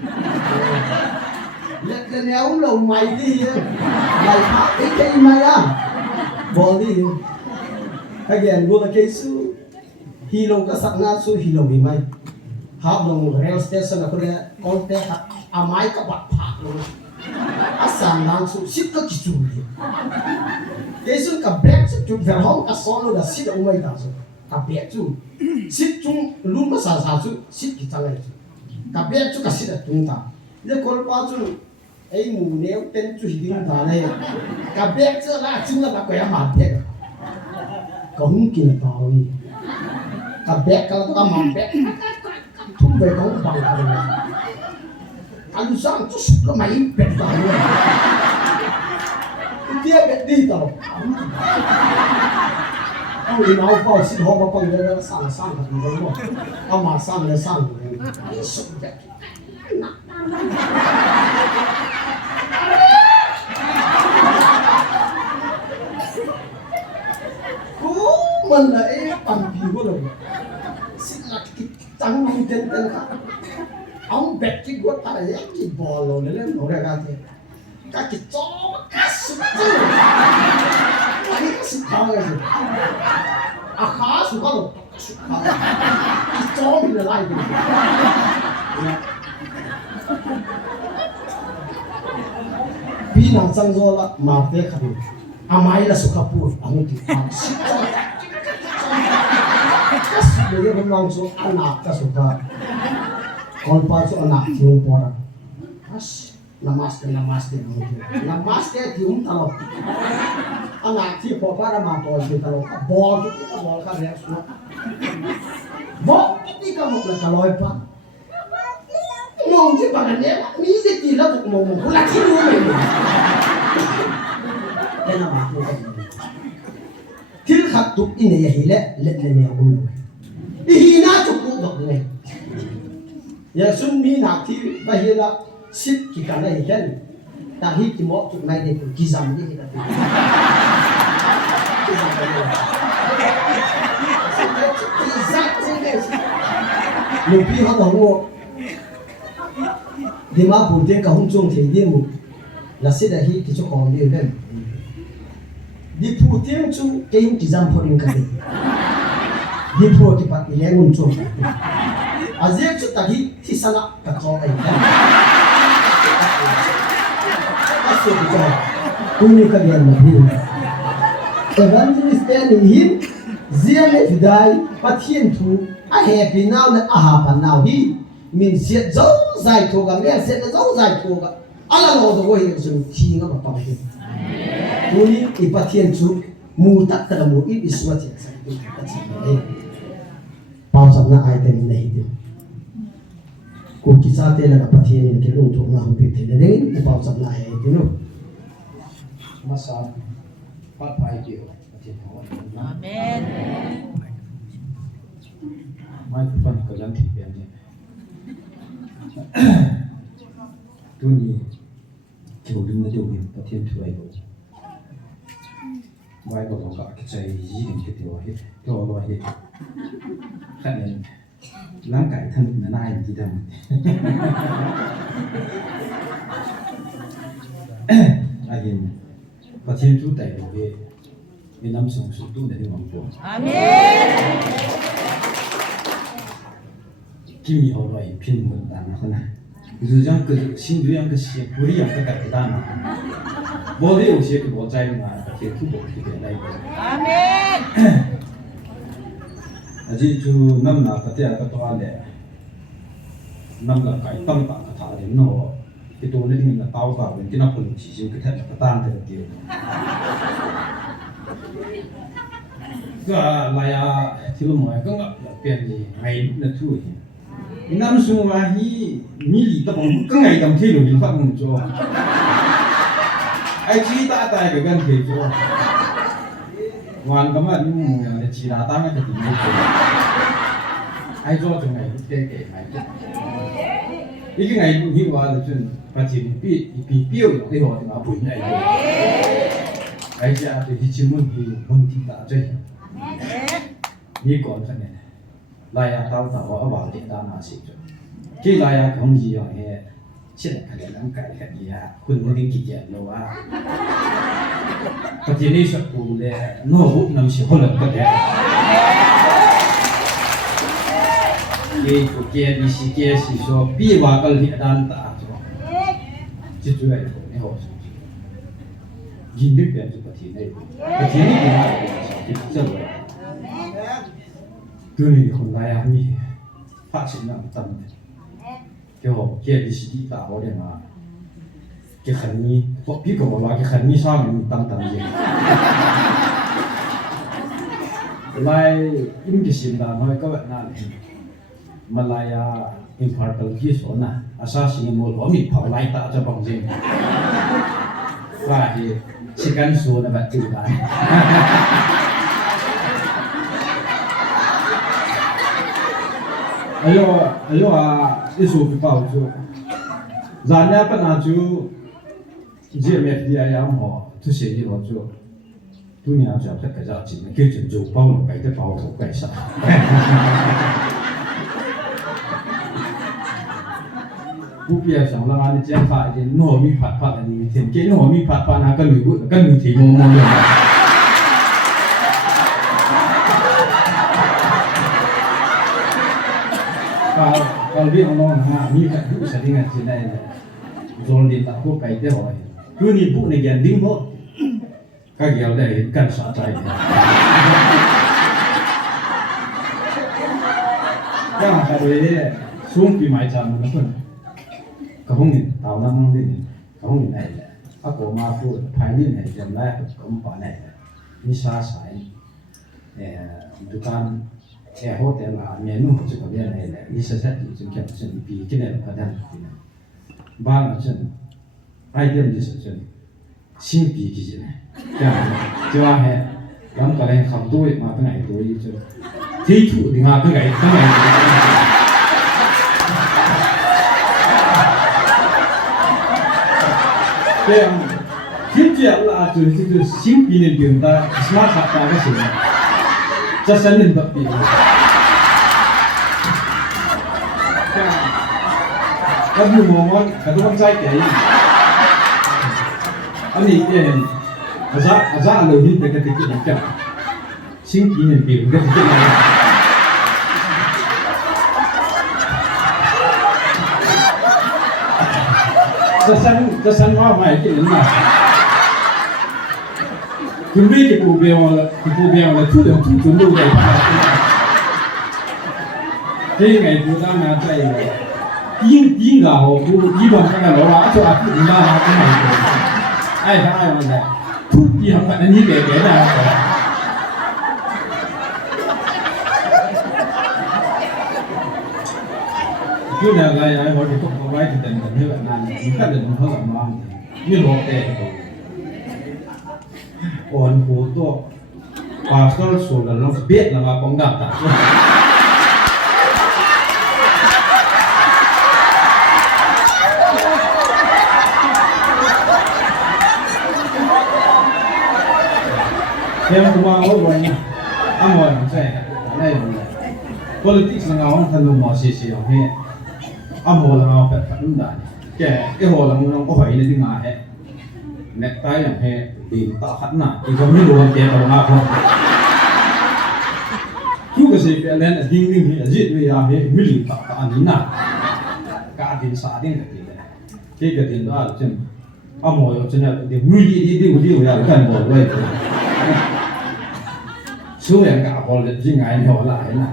lật cái néo lầu mày đi, mày phá cái mày à, bỏ đi, cái gì cô là cái số, hilo cái sắc na số hilo vì mày. Hab long rail station aku dia kontek amai ka bat phak lo asan nang su sit ka kichu ni kesun ka back chu ver hong ka son lo da sit umai da so ka back chu sit chung lum ma sa sa chu sit ki changai chu ka back chu ka sit da tung ta le kol pa chu ai mu neu ten chu ding da nei ka back chu la chung la ka ya ma back ka hung ki na ta wi ka back ka ta ma back thu về con bằng anh sang chút có máy bẹt vào luôn cái kia bẹt đi tao ông đi nói bao xin họ bao bằng đây sang thật đúng không ông mà sang là sang rồi sụp bẹt mình là ấy bằng gì quá rồi xin là cái trắng không chân chân khác ông bẹt cái quất ta là cái bò lồ lên nổ ra ra thế cái chó cá sụp chứ cái sụp cao rồi à khá sụp cao rồi sụp cao cái chó bị lại rồi pi nang sang zo la ma te khabu amai la sukapur ang ti pa Jadi memang so anak ka suka kolpa so anak tiung pora as namaste tiung talo anak ti pora ma to ti talo bol ka re so bo ti ka mo la kaloi pa mong ti pa ne mi se ti la mo ko la ti lu me ena ma ko til khat tuk ine ya hile let le ne ul hina chukku dok ne ya sun mi na thi bahila sit ki kana hikan ta hi ki mo chuk nai de ki jam ni ta lu pi ho dong wo dima pu de ka hung chung thei de mu la sit da hi ki chu kon de ben di pu tiang chu ke hung ki jam phorin ka de di pu ki pat ile ngun chu azek chu ta hi thi sana ka cho ai da asu ki cho ku ni ka gen na hi evangelist ni him zia le vidai pathian thu a happy now le a ha pan now hi min siat zo zai tho ga me siat zo zai tho ga ala lo do hi su thi nga ba pa hi Tuni ipathian chu mu tak ka mu I iswa che sa ti ka chi e pau sam na ai ten nei ti ku ki sa te la ka pathian in ke lung thu na hu pi te ne ni pau sam na ai ti no ma sa pa pai ki pathian ho amen mai ku pan ka jan thi pe ne Tuni kiu dum na deu ni pathian thu ai go Why go to cái chạy gì cái điều hết điều lo hết khả năng lắng cải thân là nai gì đâu ai hiện và thiên chúa tại về Việt Nam sống sụt tu để đi mong chúa Amen kim y hậu loại phiên một đàn nào này dù rằng cái xin dù rằng cái gì buri yang cái đàn nào bố đi uống cái bố trái mà cái thu bố cái này Amen Aji chu nam na ka tia ka to ale nam la kai tam ta ka tha de no cái tôi lên mình là tao vào bên cái nó còn chỉ riêng cái thật là cái tan thì tiêu cái lại thì lúc mà cái ngập là tiền gì ngày lúc là thui năm xưa mà hi mi tập cái ngày tầm thi rồi phát một chỗ ai chỉ ta tại cái gần thì chỗ hoàn cái mà những người là chỉ là tăng cái gì này ai cho trong ngày cái ngày cái ngày cũng hiểu là chuyện phát triển bị biểu được cái họ thì mà bùi này ai ra thì chỉ muốn thì đã chơi mi còn cái này lại tao ở vào thì ta nói gì rồi cái lại không gì rồi he chết là cái làm cái gì àคุณไม่ได้กินเยอะหรอวะประเทศนี้สักปูเลยโน้ตน้ำเสียคนละก็ได้cái kia đi xí kia xí số bi vào cái hiện đàn ta cho chỉ chủ yếu là cái họ nhìn được cái chuyện này cái chuyện này là cái rất là cái này không đại à mi phát triển làm tâm cái họ kia đi xí đi tạo để mà cái khẩn ni có biết có một cái khẩn ni sao mình tâm tâm gì lại in cái xin là nói các bạn nào Malaya infartal ki so na asasi mo lo mi phau lai ta cha bang jing wa hi chicken so na ba tu ba ayo isu ki pau chu zanya pa na chu GMF dia yam ho tu se ni ho chu tu ni a cha ta ka ja chin ke chen ju pau lo bai te pau tho kai sa不必要想让俺的检查一点糯米发的那一天，给糯米发那个女题目么用？kalau dia ngomong ni kan tu sering ngaji ni, jual di tak kau kait dia orang. Tu ni bu ni gian ding bo, kagak ada kan sahaja. Yang kalau dia sumpi macam mana pun. Cái hôm nay tao năm đi cái hôm nay các cô ma phụ phải như này làm lại cũng phải này đi xa xài tụi con hotel là miền núi chỉ có bên này đi xa xa thì chúng ta sẽ bị cái này là đang ba là chân ai đem đi sự chân xin bị cái gì này cho hay lắm cái này không tôi mà cái này tôi cho thí chủ thì mà cái này cái khiếm chuyện là từ sinh viên đến trường ta smart card ta cái gì cho sinh viên tập đi cái buổi mong cái tôi không sai cái anh ấy cái giá lâu hin cái cái sinh viên đến trường cái nàyจะสั่งว่าไม่กินหรือไม่คุณพี่จะปูเบียวเลยทุกอย่างทุกจุดดูเลยที่ไงปูตั้งงานใจเลยยิ่งเราปูยิ่งวันกันเราว่าจะอาทิตย์หน้าก็ไม่ได้ไอ้ทั้งไอ้วันนี้ทุกอย่างแบบนี้เก๋ๆได้คืออะไรไอ้คนที่ต้องเอาไว้ที่แต่งกันที่แบบนั้นมันก็จะต้องเข้ากับมันนี่โลเตะอ่อนหัวตัวปาสโตร์ส่วนเราเบี้ยเราปองดับตาyang tua orang ni, amal macam mana ni? Politik sekarang kan lumah sisi orang ni, amal orang apa pun dah. Cái hồ là nó có phải là đi ngài hết, nét tay là hết thì tạo hẳn nè, thì không biết luôn tiền đâu mà không. Chú cái gì phải lên là đinh đinh là giết về làm hết, mới liền tạo anh nín nè, cả tiền xả tiền cái tiền đó là chân, amal là chân là tiền nguy đi là cái mồi vậy. Số lượng cả hồ là chỉ ngài nhỏ lại nè,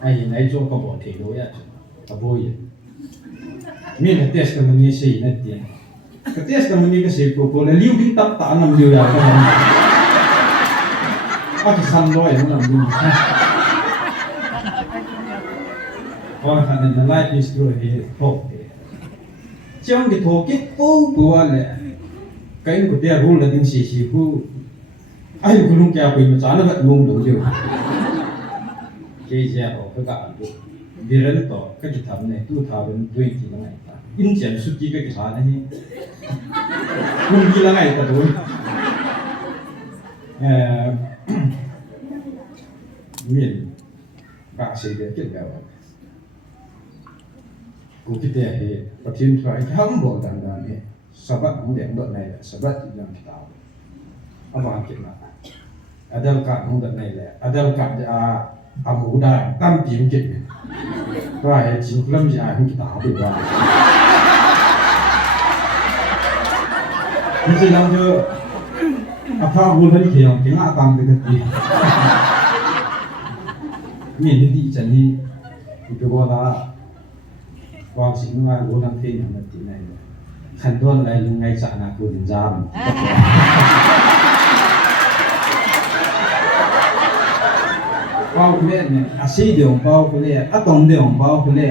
ai nấy cho có bỏ thì đối à, có vui. mình test cái mình gì này tiền cái test cái mình cái gì của là liu đi tập tạ nằm liu là cái này cái săn đôi nó làm gì còn khả năng là life is good thì thôi trong cái thô cái ô bùa là cái của tia rule là tiếng xì khu ai cũng không kéo quỳ mà chán nó vẫn ngung đủ điều cái gì đó cái cả đi đến to cái cái thằng này tu thảo đến 20 là ngày in tiền suy nghĩ cái thằng này ngung đi là ngày ta thôi mình cả sự việc cái nào cũng cái thế thìประเทศไทยทั้งหมดต่างๆเนี่ยสบัดของเด็กแบบไหนสบัดอย่างที่ตาวเอาวางเก็บมาอาเดลกัดของแบบไหนแหละอาเดลกัดอาหมูได้ตั้มปีมเก็บเนี่ยก็ไอ้จิงกล้ำยาของที่ตาวไปว่านี่สิเราจะอาภาบุญที่เขียนกินอาตามไปกันดีมีนิติจันนี่อีกว่าละวางสิ่งว่ารู้ทั้งที่อย่างนั้นที่ไหนขั้นตอนอะไรยังไงจะนักบุญจามเป้าคนเล่เนี่ยอาศัยเดียวเป้าคนเล่อาตองเดียวเป้าคนเล่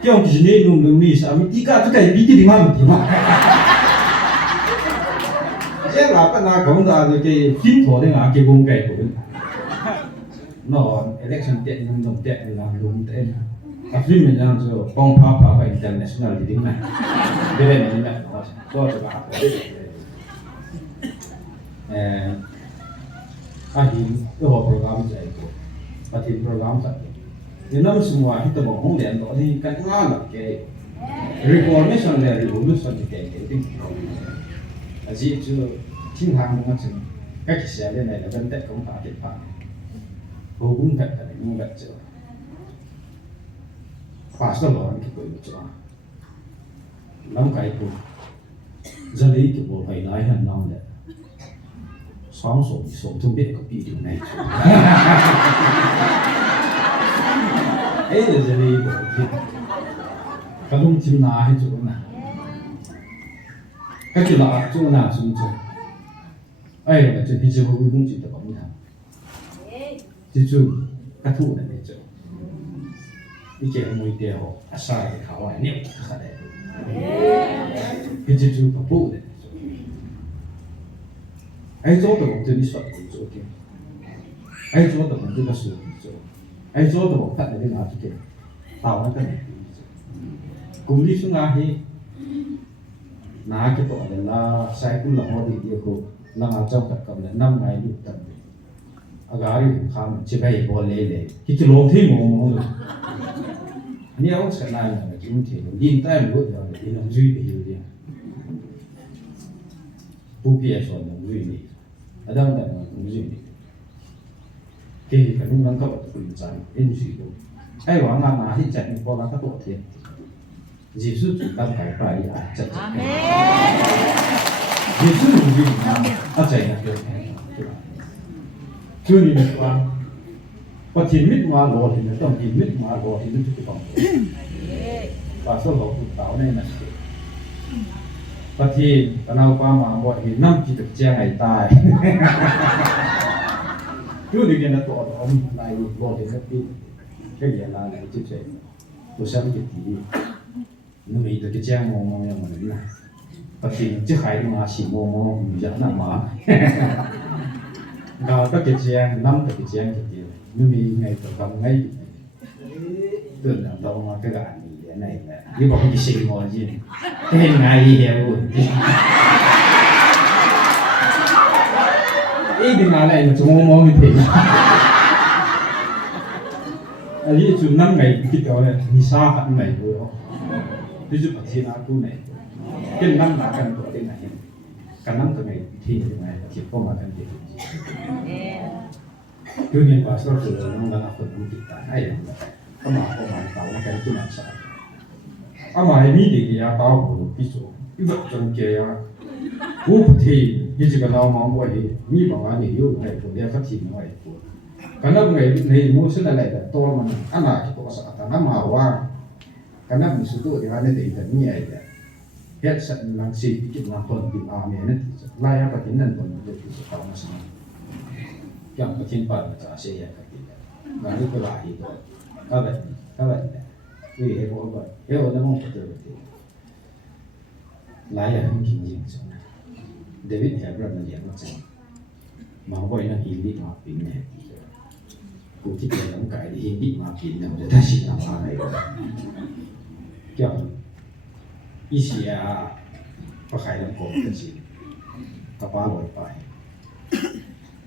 เกี่ยวกับนี่นุ่มนุ่มนี่สามีที่ก็จะได้บิดที่มันที่มันเจ้าหน้าที่นาของเราเนี่ยที่ฟินถั่วเนี่ยอาเก็บวงไก่ถั่วนอน election เตะนุ่มนุ่มเตะเวลานุ่มเตะAfter mình đang cho bong pha và international thì tính này, cái này mình lại có cho bạn hiện cái hộp program dạy của và thì program dạy thì năm semua kita bohong dan kalau di kan ngalap ke reformation dan revolution ke itu aji itu chính hàng macam các cái xe này là vấn đề công tác điện phạm vô cùng thật là những vật chất phát ra lỏng cái tuổi cho lắm cái cũng gia đình cái bộ phải lái hàng năm đấy xóm sổ không biết có bị điều này ấy là gia đình bộ thì cái lông chim na hay chỗ nào cái chỗ nào xuống chỗ ấy là chỗ thì chỗ cũng chỉ tập bóng thằng thì chỗ cái thủ này chỗ cái chuyện mùi tiêu sai cái khảo ai niệm khá đẹp cái chuyện chú có bố đấy ai做的我就你说的做的ai做的我就个说的做ai做的我看的拿去给到那个cùng đi xuống là hi cái tổ là sai cũng là họ đi đi cô là ngã trong tất cả là 5 ngày đi tận agari khám chỉ phải bỏ lệ cái lồng thi mồm không được nhiều sẽ lại là chúng thì nhìn tay một rồi thì nó duy bị nhiều bù kia rồi nó duy bị ở đâu là nó duy bị cái phải đúng đắn cấp bậc quyền sản in duy đâu ai bảo mà hết chạy qua là các tổ thiệt Giêsu chúng ta phải chặt Giêsu là duy mà chạy là được chưa nhìn được qua và thiên mít mà lò thì nó trong thiên mít mà lò thì nó chưa có và số lò cũng tạo nên là và thì cái nào qua mà mọi thì năm chỉ được che ngày tài cứ đi cái nó tọt ông này lò thì nó pin cái gì là này chứ chạy tôi xem cái gì nó bị được cái che mò như mà này và thì chứ hay mà chỉ mò giờ nó mà nào các cái che năm cái che cái nhưng vì ngày tôi cầm ngay tưởng là đâu mà cái gà này là như bọn cái sinh ngồi gì cái hình này đi theo luôn ý định này mà chúng mong như thế ấy chú 5 ngày cái đó là đi xa hẳn mày rồi ví dụ ở thiên tu này cái năm là cần của tên này cả năm từ ngày thi này chỉ có mà cần gì tuy nhiên và sau đó nó là phần của kita ai có mà tạo cái cái nào sao mà ini dia tahu itu itu jangkau ya bukti jikaเรามองว่ามีบางอันนี้อยู่ในตัวเดียวก็ทิ้งไว้karenaในมูลสิ่งอะไรแต่ตัวมันอันไหนตัวสักแต่น้ำมาว่าไก karena misutu di mana itu ni ada hết sẵn lang si cái làm tuần tìm mẹ nó lai apa tin nan tuần được thì tao nó sang yang patin pa ta se ya ka ti ga ni ko lai to ka ba ni he bo ba he o na mo ko te lai ya hung jing jing so David Hebron na yang ma mà boy na hindi ma pin ne ku ti ke lang kai hindi ma pin ne ta si na ma này kiểu一些啊，不海的狗的是，他把我摆，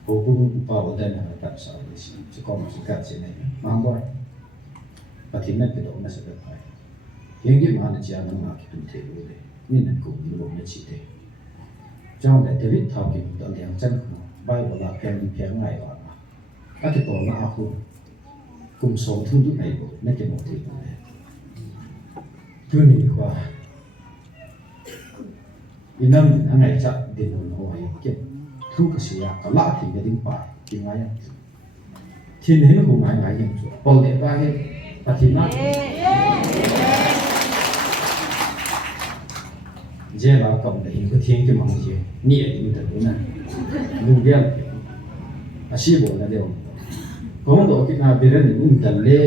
我不把我带那个干啥的是，就讲是干些那个，蛮怪，把天那个都那是个摆，现在嘛那家能拿去退路的，你能够你我们去的，这样的这里头给到两针，摆我那偏爱话嘛，那个多拿户，共收听都没有，那个没退路的，就你话。Inam angai cak di nuno ayam ke, tu kesia kalak hingga dimpa tingaya. Tin hen hu ngai ngai yang tu, pol de ba he, patina. Je la kam de hingga tiang ke mang je, ni ini de na, lu dia, asyik boleh dia. Kau tu kita beri ni kita le,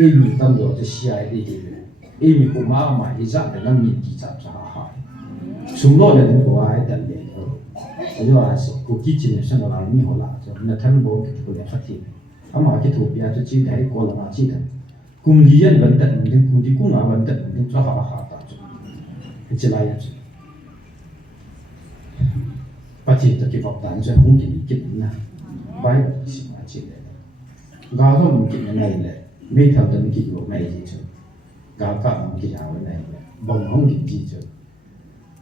ini tam tu siapa ini, ini kuma ma izat dengan miti cap sahah. Sumlo le den ko ai dan le ayo as ko kitchen san la ni hola so na than bo ki ko le khati ama ki thu pia chu chi dai ko la ma chi dan kum li yan ban dan din ku di ku nga ban dan din cha ha ta chu chi la ya chu pa chi ta ki phok dan so hung ki ki na bai si ma chi le ga do mu ki na le me thao dan ki ko mai ji chu ga ka ma ki ya wa nai bong hong ki ji chu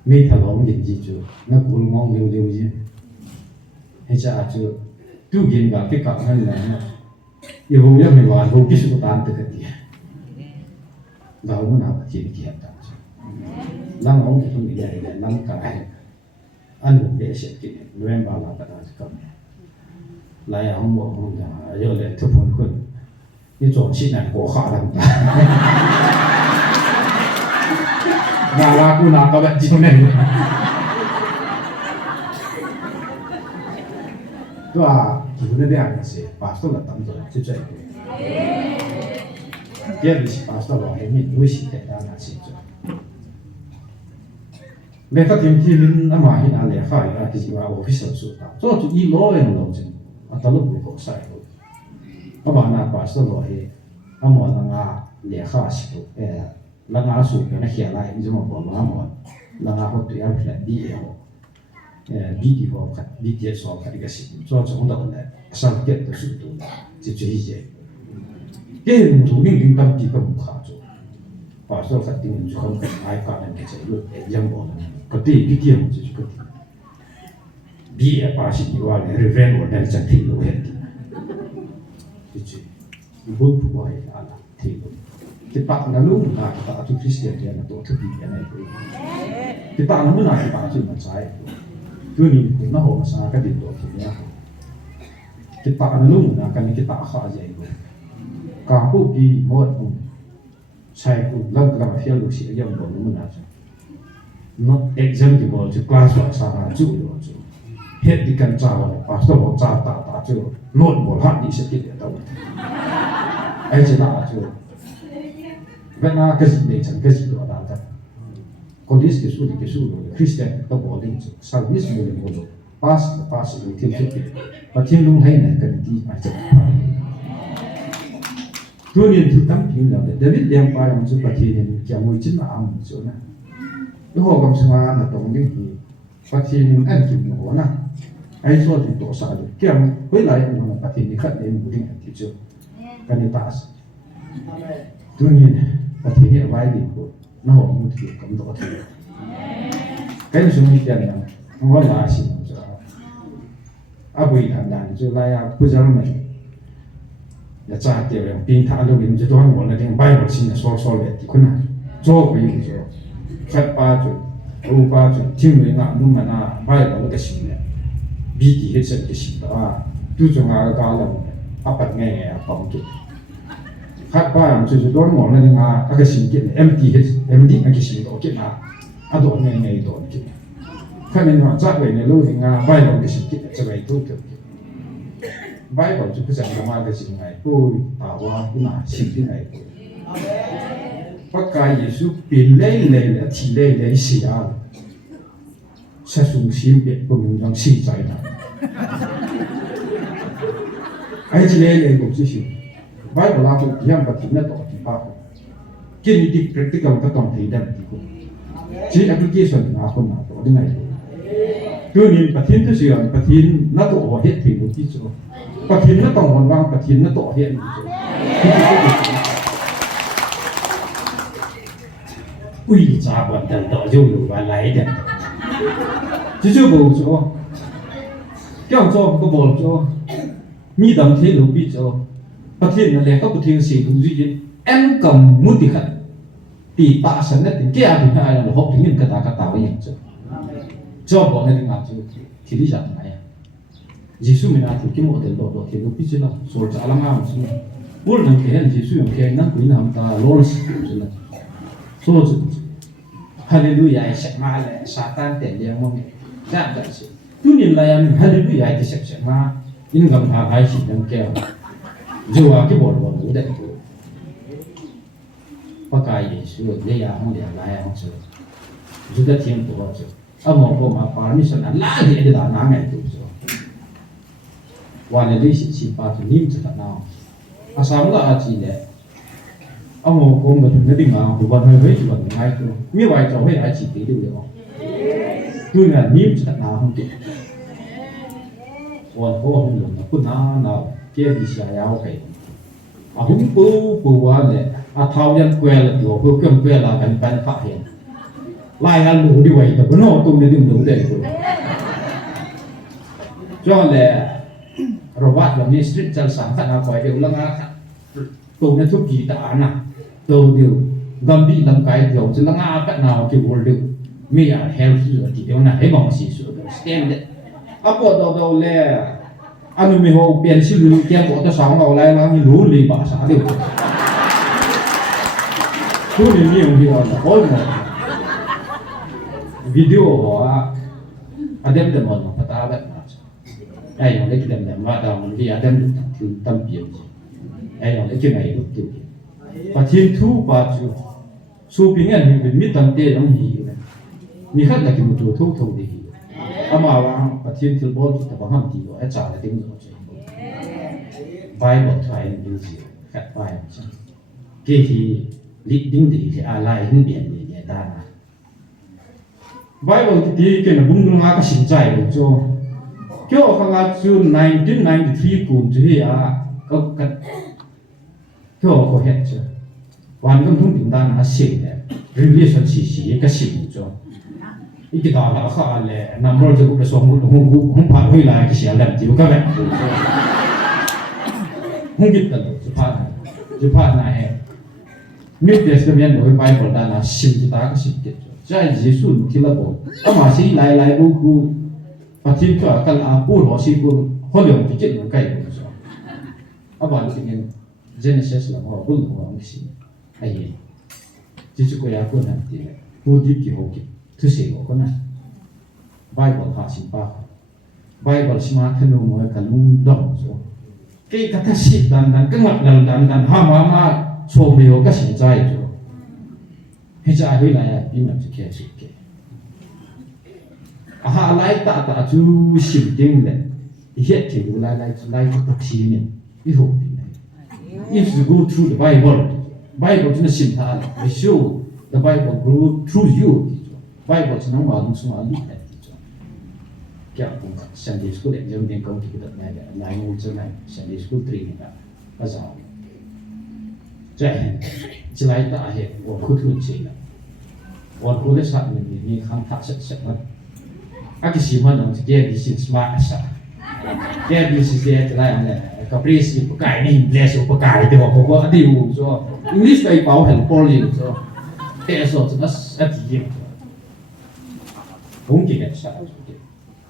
mấy thằng ông nhìn gì chứ nó cũng ngon liu gì hay cha chứ tu kiến cả cái cọng hơn là yêu vùng nhất mình hoàn vùng cái sự tan từ cái gì đó muốn nào chỉ cái hiện tại lăng ông thì không bị vậy là lăng cái anh cũng để sẽ cái nuôi bảo là cái đó cầm lại ôngบอกông là giờ lại thực hiện quân cái chỗ chị này của họ làm Ngaku nak kau baca mana? Tu kita dia ada sih, pastor lah tamu tu, cuci itu. Dia mesti pastor lah, ini mesti kita nak sih tu. Mereka tim nama ini ada apa? Ada kijiwa official sudah. So tu ilo yang lalu je, atau lu bukan saya tu. Apa nak pastor lah? Amo nanga lihat sih tu. Langa su ke na khia lai zo mo mo mo langa ho tu ya phla bi ho bi di ho khat bi ti so khat ga si so chong da le sang ke to su tu ji ji je ke mu tu ning ding tam ti ka mu kha zo pa so khat ting ju khom ai ka na ke che lu yang bo na ka ti bi ti mo ji ka ti bi ya pa si ni wa le reven wo na cha ti lo he ti ji bu bu wa ya ala ti Tipak na lu na kita tu Kristian dia na tu tu dia na itu. Tipak na lu na kita tu macam tu ni ku na ho masa ka di tu dia. Tipak na lu na kan kita kha je itu. Ka pu pi mo sai ku lam lam fiel lu si yang bo lu na. Not example to class wa sa na ju lu ju. Het di kan cha wa pa so bo cha ta ju. Not bo ha di se ti dia ta. Ai je na ju. Vena cái gì để chẳng cái gì đó đã còn đi cái số Christian các bộ định service người bộ pass người thiên thiết và thiên lung hay này cần đi mà chẳng tôi nhìn thực tâm phim là David đem bài ông chú bà thiên kia mùi chính là ông chỗ này cái hồ cầm sung là tổng những gì bà thiên ăn kịp nó na ai cho thì tổ sa được kia với lại ông là bà thiên đi khát đến một định thì chưa cái này pass tôi nhìn và thể hiện vai điểm của nó hồn một kiểu cấm độ thì cái số như thế này nó có là gì nó à bây thằng đàn cho lại à bây giờ mình là cha tiểu yang pin thả đâu mình cho tôi muốn là tiếng bay một xin là so lệ thì con này cho cái gì rồi phát ba chỗ thiên người ngã nhưng mà na bay vào cái xin này bị thì hết sự cái xin đó tu cho ngã cái lòng áp bắt nghe bóng kịch khát ba một chút đón ngọn lên nga các cái sinh kiện empty empty cái sinh đó kiện na à đó ngày ngày đó kiện khát nên họ chắc về này luôn nga vay vào cái sinh kiện sẽ vậy thôi kiểu vay vào chút cái sản phẩm cái sinh này ôi tao qua cái nào sinh cái này bất cái Giêsu biến lấy là chỉ lấy xì à sẽ xuống xin biệt của mình đang xì trái nào ai chỉ lấy cũng chỉ xì vay vào là cũng hiếm và chính là tổ chức bao kinh đi practical các tổng thể đam thì cũng chỉ application là không nào tổ đến này cứ nhìn phát triển thứ gì phát triển nó tổ hiện thì một chút rồi phát triển nó tổng hoàn vang phát triển nó tổ hiện quy giá vận động tổ dung đủ và lấy được chỉ chưa bù cho kéo cho có bù cho mi đầm thế lục bị cho phát triển là lẽ các cuộc thi sử dụng duy nhất em cầm muốn thì khẩn thì tạ sẵn đấy thì kia thì hai là học tiếng Anh cả ta với nhau cho bọn này ngạc thì đi chẳng này Giêsu mình nói thì cái một điều đó thì lúc biết chứ nào số trả lắm à chứ buồn lắm cái anh Giêsu ông kia năng quý làm ta lo chứ là số chứ Hallelujah sẽ mà lại Satan tiền liền mong dạng vậy chứ tu niệm lại anh Hallelujah thì sẽ mà in cầm thà hai chỉ đang kêu dù cái bộ ngủ đấy có cái Giêsu lấy ra không để lại không chứ dù đã thiên tổ chứ một cô mà permission là lá thì để đã nắm ngày tụi rồi,วันนี้สิ่งที่ป้าจะนิ่มจะตัดน้ำอาสามก็อาจีเนี่ยmột cô mà chúng ta đi màวันhơi vớiวันngày tụiมีไว้จะให้อาจีตีดูเดี๋ยวคือเนี่ยนิ่มจะตัดน้ำห้องติดวันพ่อห้องหลวงนะคุณน้าเราเกี่ยดีเสียยาวไปห้องปูว่าเนี่ยเท้ายันเกลือตัวเพื่อเครื่องเกลือเราเป็นฝาเห็นลายกันหลูดีไว้แต่ก็โน่ตรงนี้ดึงดูได้ตัวจ้าเลยเราวัดเรามีสตรีทจัลสังขนาดคอยเดียวละงาตัวนี้ทุกกีตาร์นะตัวเดียวกำบีลำไก่เดียวจะละงาเป็นนาวที่วัวเดียวไม่อยากเฮลที่สุดเดียวนะให้มองสีสุดสเตนเดอ่ะพอเราเลยอันนี้มีหัวเปลี่ยนชื่อเกี่ยวกับตัวสองเราไล่แล้วมีรู้ลีบาสาเดียวทุกนี้มีอย่างเดียวนะโอ้ยvideo Adam dem on pata ba ai yong le dem dem wa da mon vi Adam tu tam pi ai yong le ke ngai lu tu pa thin thu pa chu su ping an hi mi tam te lam hi mi khat la ki mu tu thu thu di ama wa pa thin thil bol ta ba ham ti a cha la ding lo che Bible thai ni ji khat bai cha ke hi leading di ke alai hin bian ni ne da na Bible thì cái nó bung ra cái sinh trái rồi cho kiểu khang ngắt chu 1993 cuốn chứ hi cái kiểu có hết chứ hoàn công thông tin đàn là sinh đấy relationship cái sinh cho cái đó là khó là nằm rồi就cái số không phải hơi lại cái gì làm gì các bạn không biết được chứ phải này New Testament đối Bible đàn là sinh chúng ta cái sinh在耶稣听了不？那么是来不顾，把听出跟不罗西不好两比较能改不是吧？把这个Genesis了我不能忘记，哎呀，就是个呀困难的，不地几好的，这些我困难。Bible 哈是吧 ？Bible 是嘛？看到我看弄懂说，给个他是单，跟我单，哈妈错没有个现在就。ให้จะให้ลายปีมันจะแค่สุดแค่อาหารลายตาจูสิ่งเดียวเลยเหตุที่ลายทุกทีเนี่ยอีหกปีไหน if you go through the Bible จะน่าสิ่งท่าเลย I show the Bible go through you Bible จะน้องว่าลุงสมาลิแต่ที่จ้ะแก่ผมSunday school เด็กยังเรียนกองที่กิจไหนเนี่ยนายงูจะไหน Sunday school 3เนี่ยภาษาใจจะไล่ตาเหตุว่าคู่ทุนจริงนะวันคู่ได้สักหนึ่งมีคำทักษะมันอากิสิมันต้องแก้ดิสิสมาร์ทสักแก้ดิสิจะได้อะไรกับรีสิปกายนี่เลสปกายที่ว่าผมว่าดีอยู่จ้ะอังกฤษไปเป่าเห็นพอลีจ้ะแต่ส่วนจะนั่นอันที่ยิ่งผมกินเนี่ยสัก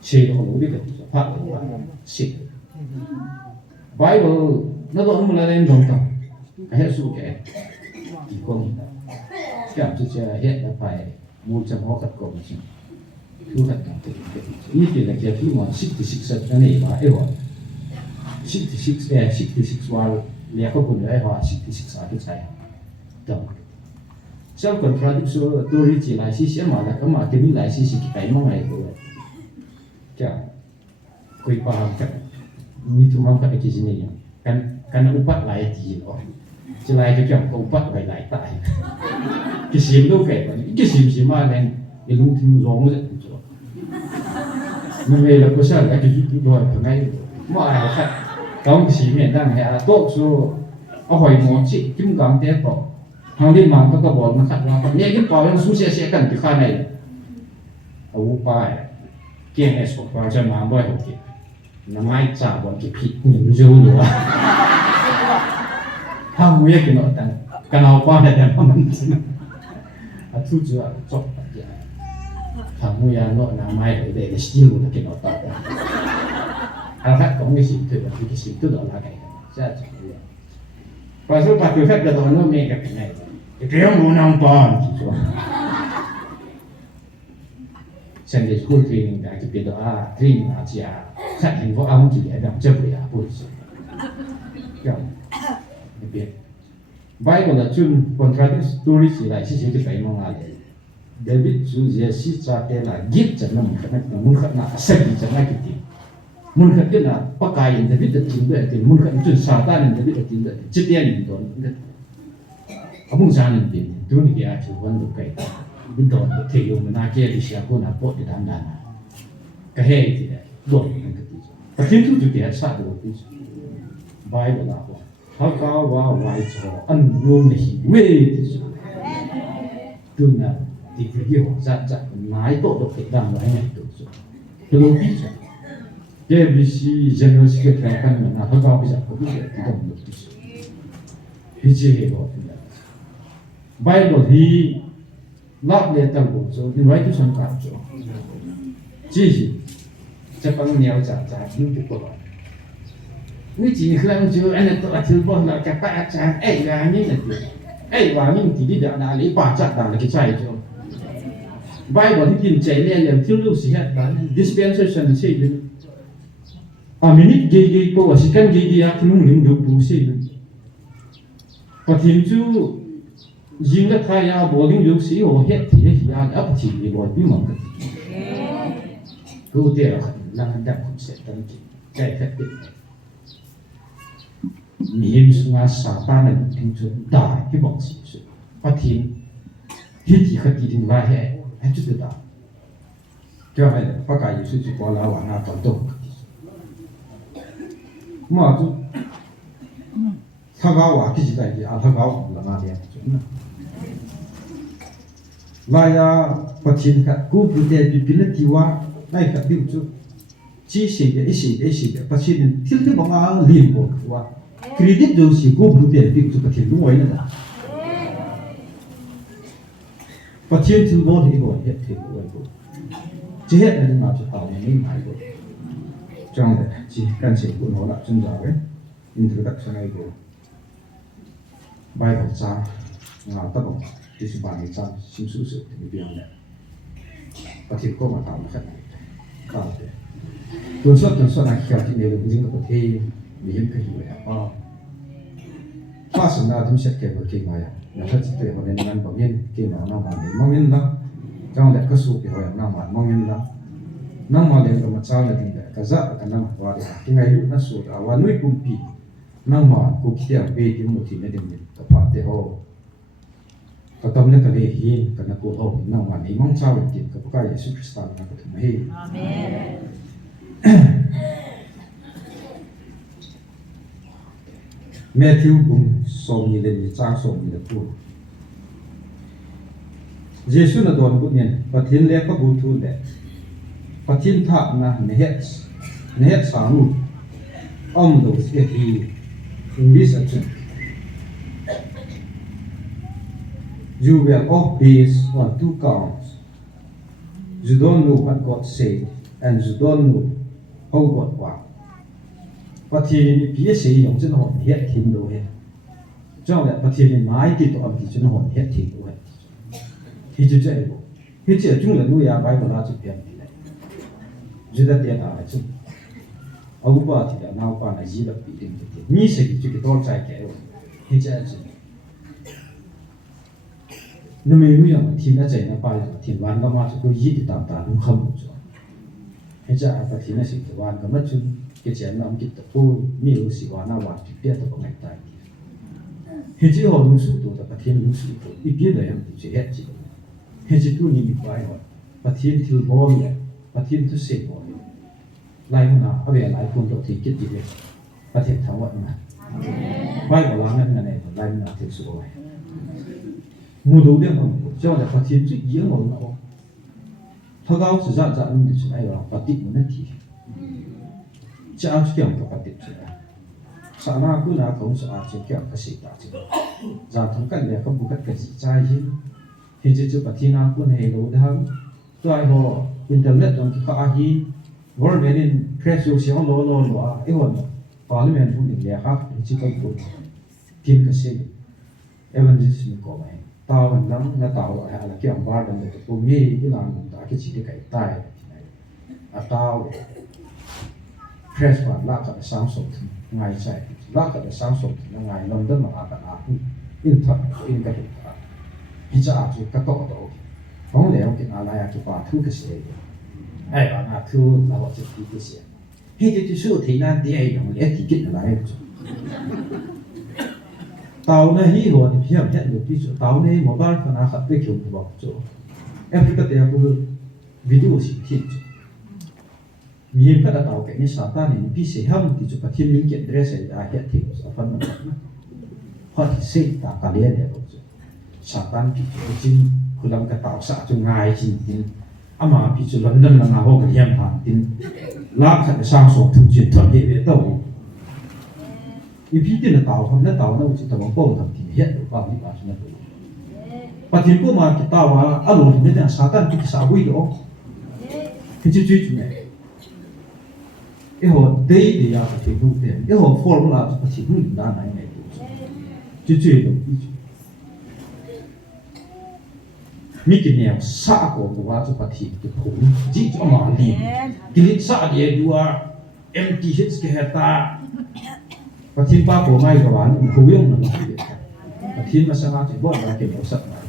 เชื่อของรู้ดีกันจ้ะพักเลยว่าสิ Bible นั่นก็มันอะไรตรงกัน cái hết số cái chỉ con cái áp dụng hết là phải mua cho họ cắt cổ chứ thu cắt cổ như thế là cái thứ mà 66 cái này mà ấy rồi 66 vào liền có cùng đấy họ 66 cái sai đồng sau còn ra đi số tôi chỉ lại xí mà là cái mà cái mình lại xí cái mà này rồi cái quay qua cái như chúng ta cái gì này kan upat lại thì rồi chỉ lại cái kiểu upat lại tại cái gì đâu phải cái gì mà nên cái lúc thì giống vậy rồi nhưng mà là có sao là cái gì rồi thằng này mà ai khác cái gì miền đang hay tốt số ở hồi một chị kim cang té bỏ hàng đi mang các bộ nó khác là nghe cái bảo yang susia sẽ cần cái khai này ở upai kia này số qua cho mang boy ok nó mai trả bọn cái thịt nhiều dâu nữa hàng nguyên cái nó tăng cái nào qua này mà mình thu chưa chọc cái hàng nguyên nó là mai để still nó cái nó tăng khác có cái gì từ cái gì từ đó là cái ra và số bắt được phép là nó nghe cái này cái muốn nông bòn chỉ số Sunday school training đã cái đó training là chỉ sát hình vô ông chỉ để làm chấp để bồi dưỡng cái biết Bible là chuyên contradict story chỉ lại chỉ cái mong là David chú giờ sĩ cha cái là giết cho nó muốn khát là sai cho nó cái gì muốn khát cái là bắt cái David được chính được thì muốn khát chuyên sao ta nên David được chính được chỉ tiền mình đó ông cha nên tiền tôi nghĩ là chỉ vấn đề cái bên đó thì dùng na kia thì sẽ có na pot để làm đàn cái hệ thì đúng cái gì và kiến thức thì sát được cái Bible là how cao và why cho ăn luôn thì về thì từ nào thì cái hiểu ra nói tốt được cái đàn này được rồi cái lúc biết rồi cái vì si generous cái cái căn là how cao bây giờ có biết cái đồng được thì chỉ hệ đó Bible thì lắp lên tầng bộ số thì nói cái sản phẩm số chỉ cho bằng nhiều trả những cái của nếu chỉ không chịu anh ấy tôi chịu bao là các bạn trả ấy là những ấy và những thì đi đã lấy bà chặt là cái trái cho vay của những tiền chạy lên là thiếu lưu sĩ hết là dispensation xây dựng minute ghi cô sĩ căn ghi thì lúc mình được bù xây dựng và thiên chú riêng là thay áo bộ những lưu sĩ họ hết thì đấy là ấp chỉ để bỏ bí mật cứ thế là đang không sẽ tăng cái phép định miễn là Satan là những chuyện đại cái bọn gì sự phát hiện hít thì khát thì đừng lại hết chút được đại cho hay là phát cái sự chỉ có là hoàn toàn toàn động mà chú thao gạo cái gì đấy thì thao gạo là nào đấy lại phát hiện các cố vấn đề bị biến đi qua này các điều chú chỉ sĩ để phát hiện thiếu cái bằng áo liền bộ qua credit đâu chỉ cố vấn đề bị chú phát hiện đúng vậy nữa phát hiện thứ bốn thì gọi hết thì gọi bộ chỉ hết là những nào cho tao mình phải bộ trong này chỉ cần chỉ của nó là chân giáo ấy introduction này của bài học trang ngào tập học thì sự bản trang sinh sự sự thì bây giờ này và thì có mà tạo nó khác tạo thế tuần suốt này khi thì nếu được dính vào thì mình cái gì vậy phát sinh ra thì sẽ kể một cái này là thật sự họ nên ngăn bảo nhân cái nó mà để mong nhân đó trong này có số thì họ nào mà mong nhân đó nó mà để có một sao là thì cái giá cái năm qua cái ngày lúc nó số làวันnuôi cũng bị nó mà cũng kia về thì một thì nó đem cái phát để họก็ต้องนึกถึงเรื่องนี้กันนะกูโอ้น้องวันนี้มองเช้าเลยกินกับพระเยซูคริสต์นะก็ถึงให้อาเมนแม่ทิวบุญส่งมีเลยจ้างส่งมีเลยพูดเยซูน่ะโดนบุญเนี่ยปะทินเล็กก็บุญทุนแหละปะทินทักนะเนสานุดูเสียทีอิงลิสจุนYou will all base on two counts. You don't know what God said, and you don't know how God works. Và thì phía sĩ dùng chân hồn hiện thiên đồ hết. trong này phát hiện mai thì tụi ông thì chúng hồn hết thì rồi thì chú chạy bộ thì chỉ chúng là nuôi à bài của nó chụp tiền này chúng ta tiền nào chứ ông bà thì đã nào qua này gì là bị định cái tiền như thế thì cái tôi chạy cái rồi thì chạy chứ nếu mình nuôi mà thì nó chạy nó bài thì hoàn cái mà chúng gì thì tạm tạm không được rồi thì chạy phát hiện nó sẽ hoàn cái mất chứ cái chuyện nó cái tập phu nhiều sự hoàn nó hoàn thì biết được cái này hiện chỉ họ nung sụt tụt và thiên nung sụt tụt ít biết đấy em chỉ hết chỉ hiện chỉ tu niệm bài hỏi và thiên thiếu bom và thiên tu sệt hỏi lại hôm nào ở về lại cuốn đầu thì kết gì đấy và thiên thảo vận mà bài của làng này này lại là thiên số rồi mua đồ đấy mà cho là và thiên chỉ yếu một nó thao cao sử dụng dạng thì sẽ là và tịnh nó thì cháo kiểu của tịnh sa na ku na kong sa che kya ka si ta che za thang kan le ka bu ka si chai hi je chu pathina ku ne lo dham to ai ho internet dong ka hi world in press yo se lo lo a e ho parliament hu ni le ha chi ka ku tin ka se evangelist ni ko mai ta wan lam na ta wa ha la kyam bar dang de ko mi i lan ta ke chi de kai tai a ta press wa la ka sang so ngay sai la ka sang so ngay London ma ka na in thak in ka ta hi cha chu ka to to hong le ki na la ya ki pa thu ke se ai ba na thu la wa chu ki ke se hi ji chu su thi na ti ai dong le ki kit na lai chu tàu này hi hồ thì phía hiện được ví dụ tàu này mobile phone nào khác với kiểu của bọn chỗ em thì có thể có video gì hiện mình phải tàu cái này sao ta này ví dụ ham thì chụp thiên linh kiện dress này đã hiện thì có phần nào họ thì xây ta cả liền để bọn chỗ sao ta thì chụp chính cứ làm cái tàu sao cho ngay chính tin ama ví dụ London là nào cái hiểm hàng tin lá cái sang số thường chuyển thuận hệ về tàuอีพี่ที่เราเต่าคนนั้นเต่านั้นจะต้องป้องทำที่เหี้ยหรือเปล่าที่บ้านฉันตัวปัจจุบันมาที่เต่าว่าอารมณ์ที่เนี่ยซาตันที่สาววิ่งออกที่จะช่วยจุดไหนไอ้หัวเดียร์ปัจจุบันเนี่ยไอ้หัวฟอร์มูลาปัจจุบันด้านไหนเนี่ยจะช่วยตรงนี้มีกี่เนี่ยสาโกว่าจะปัจจุบันผมจีจะมาลีกิลิสาเดียดูว่า empty hits แค่ตาประเทศป้าโผล่ไม่กับหวานคุยงหนึ่งประเทศมาสร้างจากบ้านเราเก็บเอาสักหน่อย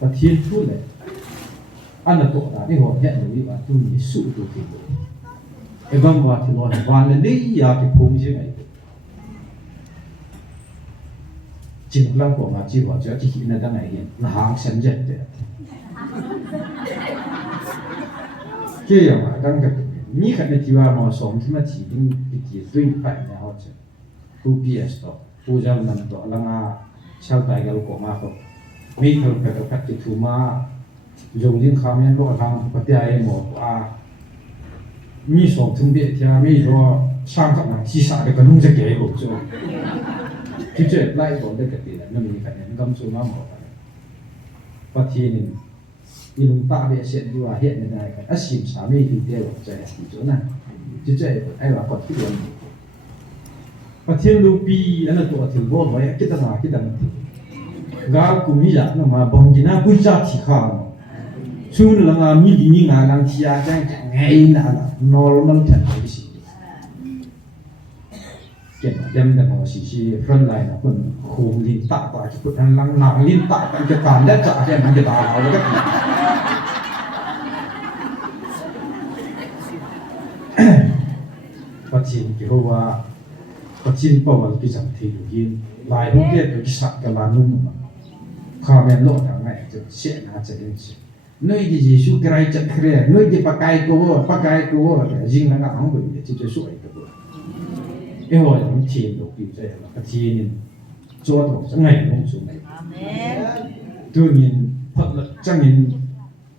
ประเทศพูดเลยอันนั้นตัวนั้นที่หัวแย่หรือว่าตัวนี้สู้ตัวที่ตัวไอ้บางวันที่เราเห็นวันนี้อยากจะพูดใช่ไหมจริงแล้วผมมาจีบว่าจะที่คิดในด้านไหนเห็นหางเส้นเจ็ดเดียวเกี่ยวกับดังกับมีขณะที่ว่าหมอสมที่มาถีดิ้งไปที่ด้วยไปเนี่ยเขาจะผู้พิจารณาผู้จำนำตัวแล้วมาชาวไทยก็รู้กมาเขาไม่เคยไปกับพัฒน์ถูมาโยงยิ่งคำนี้โลกทางปฏิบัติหมดว่ามีสมถึงเดียที่มีรอสร้างกับหนังศีรษะเด็กก็นุ่งจะเก๋กว่าจ้ะที่เจอไล่ตัวได้กับตีแล้วนั่นมีขณะนี้กำสูงมากหมดปฏิบัติอีลุงตาเบียเสียดีว่าเห็นยังไงกันอาชีพสามีที่เดียวใจที่จุดนั้นจุดใจไอ้ว่าคนที่เดียวประเทศลูปีอันนั้นตัวถึงบอกไว้คิดต่างคิดต่างกาคุมิจักนั่นมาบางทีน่าคุยจักที่ข้าวช่วงนั้นงานมีดีมีงานลังที่อาจารย์ไงนั่นนอร์มัลแทนไปสิเก็บเต็มแต่พอสิฟรอนไลน์นะคนคูลิ้นตาตาที่พูดทางลังหนังลิ้นตากันจะการและจะแค่มันจะตาเอาแล้วก็ปัจจุบันที่เขาว่าปัจจุบันประวัติที่สังเกตดูยินหลายประเทศที่สักกับลานุ่มข้าแม่โลกทางไหนจะเสียน่าจะเห็นสิน้อยที่จะสู้ใครจะเครียดน้อยที่ปากไก่ตัวยิงแล้วก็อังกุยจะสวยตัวไอ้หัวมันเทียนดอกอยู่ใจละปัจจุบันโจทย์จะไงลงสู่ไหนตัวนี้พัดจังนี้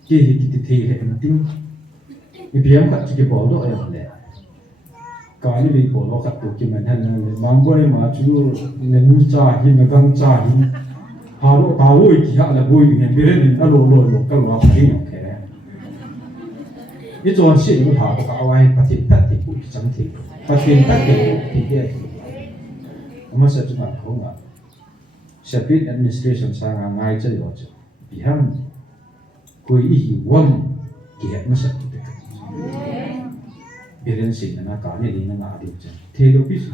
เกี่ยกิจเทียนติ้งมีเพียงแบบจะบอกด้วยอะไรการนี้มีบอกกับตัวกินมันท่านเลยบางบ่อยมาจู่เนื้อจ่าหินกังจ่าหินหาโลตาโวยที่หาละบ่อยเนี่ยเรื่องนี้โลก็ว่าไปอย่างแค่นี่จวนสิ่งที่ถามก็เอาไว้ปฏิบัติผู้จังที่ปฏิบัติที่เดียว mà sẽ chúng ta không ngờ Separate administration sang ngay chơi rồi chứ bị ham cuối ý vong kiệt mà sẽ bị人sinh那搞那里那哪里去，天都必须。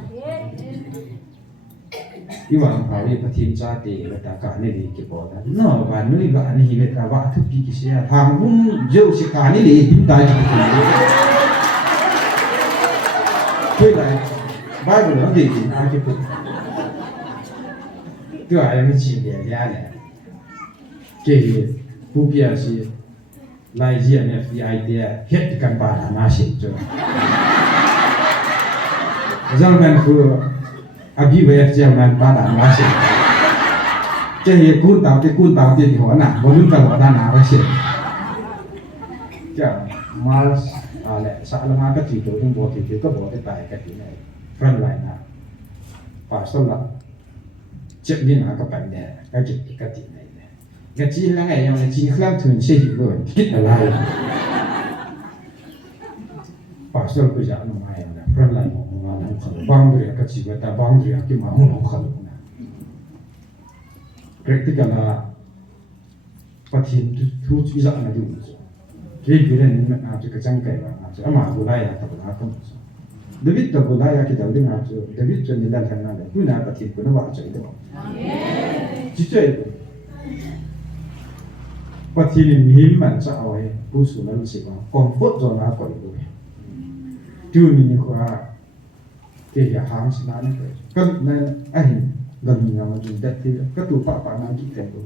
因为考虑不添加的，个大家那里去报的，那完了一个安尼个大话特别些，他们就是搞那里顶大就可以。对来，外国人的顶大就可以。对啊，要么几年2年，这个普遍是。来自 FBI 的 hit กันป่านาสิจ้ะzaman ku abi wef zamanป่านาสิจะเห็นกูตาวที่หัวหน้าบ่รู้กันว่านาว่าสิจ้ะมาอะไรสารมาก็ที่ตัวถึงบ่ที่ก็บ่ได้ตายกันที่ไหน front line นะป่าสลับเจ็บนี่นะก็ปันเนี่ยก็เจ็บก็ที่cái chi là ngày nào chi khám thường xây dựng rồi kít là lại bảo sao bây giờ nó mai là phần lại mà nó không băng được cái chi người ta băng được cái mà không không practical là phát hiện thu chi ra là đúng cái này là cái trang cái là mà bù lại là tập là không David tập bù lại là cái đầu tiên là David cho nên là thằng nào đấy cứ nào phát hiện của nó bảo chạy được chỉ chơi phát hiện hiếm mạnh sao ấy, bố số nó sẽ có còn phốt rồi nó còn rồi, chưa mình qua cái nhà hàng sẽ nói vậy, cái này anh gần như là chúng ta thì cái tụ pháp bản năng kỹ thuật rồi,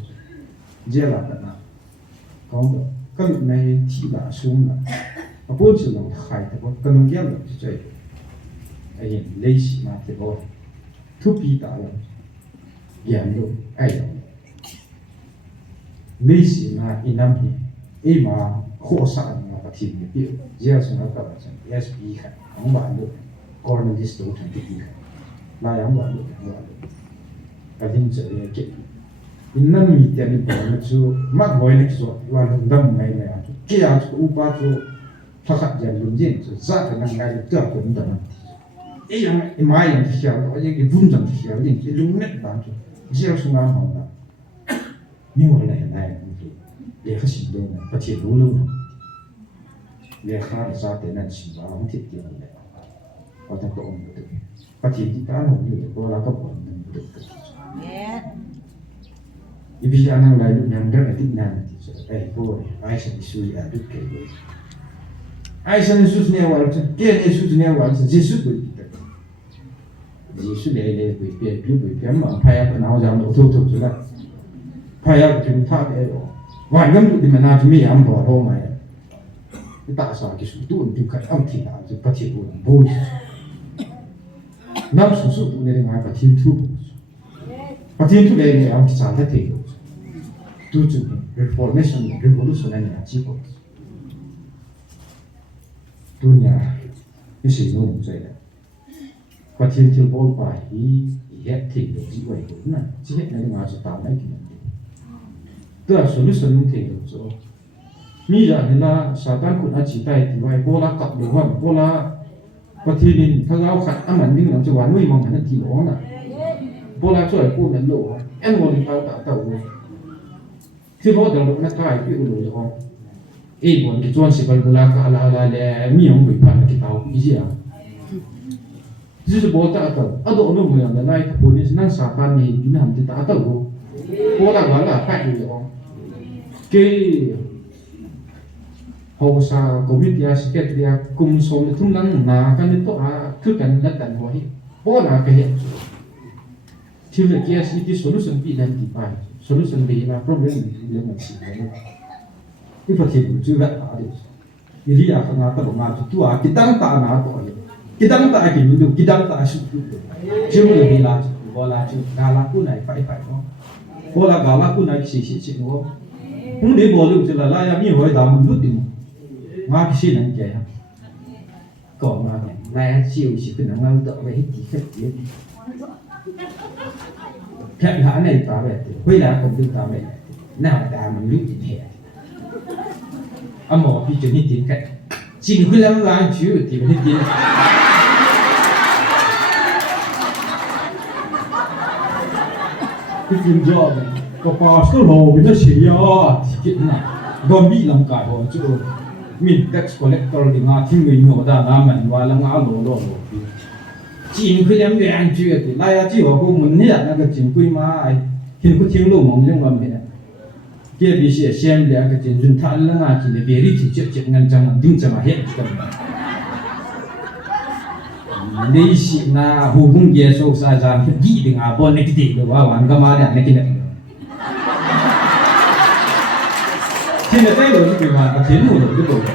dễ là cái nào, còn cái lúc này thì là xuống là, bố số nó khai thì có cái nông nghiệp là chỉ chơi, anh lấy gì mà thì có, thu phí đã là, giảm độ, ai đó lấy gì mà inam hi, mà khó sản mà phát triển cái điều, giờ chúng ta các bạn SP khác, không bạn được, còn cái số thành cái khác, lại không bạn được, cái hình sẽ cái, inam mi tiền đi bỏ nó chú, mắc gọi nó chú, và lần đâm ngày này, kia chú upa chú, phát khát dần luôn gì, chú ra cái năng ngày được cũng đâm, ấy yang mai yang thì hiểu, có những cái vun dần thì hiểu, những cái lúng nét bạn chú, giờ chúng ta học là nhưng mà này để khai sinh luôn phát triển luôn để khai ra để làm sinh vào không thiết tiền này có thể có ông được phát triển cái cá hồn như có là các bọn mình được vì anh đang lại lúc nào rất là thích nam thì sẽ đây vô ai sẽ đi suy à được cái ai sẽ đi suy neo vào kia đi suy neo vào sẽ Jesus bị Jesus để bị mà phải ở nào giờ nó thu rồi lại phải ở chúng ta để vài năm thì mình làm gì ăn bỏ thôi mà tại sao cái số tuần thì cái ông thì làm gì phát triển buồn vui năm số này là phát triển thu này là ông chỉ sản xuất thì tu chứng reformation revolution này là chỉ có tu nhà cái sự nông vậy đấy phát triển theo bốn bài ý hết thì được chỉ vậy cũng là chỉ hết này mà chỉ tạo này tức là solution không thể được rồi. Bây giờ thì là Satan cũng đã chỉ tay thì vậy, cô là cặp được không? Cô là có thì mình thằng áo khát ăn mình đừng làm cho quán nuôi mong hắn thì đó nè. Cô là chơi cô nhận lộ, em muốn tao rồi. Khi đó đầu nó cái cái rồi không? Ê muốn cái chuyện sẽ còn là miếng bị phản cái tao cái gì à? Chỉ bố ta tao, ở độ nó mới là này, bố đi năng Satan này đi làm thì ta tao cô là gọi là phải được không? Cái hồ sa community secretary cùng số lượng thung lũng là cái này to thứ cần là tận hoài, bố là cái hiện thì là cái solution bị làm gì phải, solution bị là problem bị làm gì phải, cái phát triển chưa đạt được, cái gì à không đạt được mà tu à kita tak nak tu, kita tak cái gì được, kita tak sulit, chưa được bị làm, gọi là chưa gala pun này phải không? Cô là gala pun này xí nữa, không để bỏ được là lại làm như vậy đã mình rút đi, mà cái gì này vậy? Còn mà lại chiều chỉ cần ngang tự vậy thì hết gì, cái này ta vậy, bây giờ cũng được ta vậy, nào ta mình rút đi thế, mà bây giờ như thế cái, chỉ huy làm làm chủ thì mình thế. cái phim job có pastor hồ bên đó xí à thì cái này gom bị làm cả hồ chứ mình tax collector thì ngã thiên người nhiều ta làm mình và làm ngã lỗ chính quy em về anh chưa thì lại chỉ có cô muốn nhận là cái chính quy mà hiện có thiên lộ mong trong làm vậy kia bị sẽ xem để cái chính chúng ta là ngã chỉ để về đi thì chết ngăn chặn đứng cho mà hết cái này xí na hồ bung kia số sa ra cái gì thì ngã bỏ này cái gì đó vào cái mà này cái này thì là cái đó thì mà thiên lộ cái đó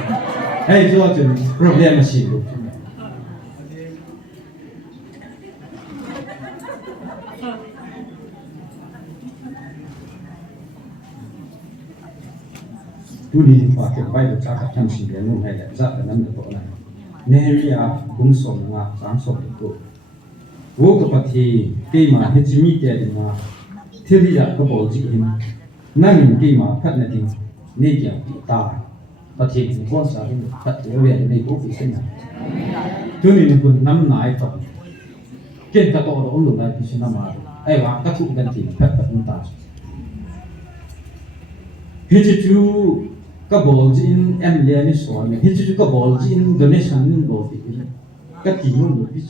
hay cho chuyện problem gì đó tu đi qua cái bài được các thằng sinh viên luôn hay là rất là nắm được đó này nên bây giờ cũng sống là sáng sống được cô vô cái phần thì cái mà hết chỉ mi cái mà thiếu đi là cái bộ gì hình năng cái mà phát này thì nên kiểu ta và thì cũng có sao cũng phát triển về này cũng phải xem nào tu đi cũng nắm nải tập cái cái đó ông lúc này thì nắm mà ai mà các cụ gần thì phát phát ta hết chú các bộ in em liền số này hết chú các bộ in donation in bộ thì các tiền luôn được biết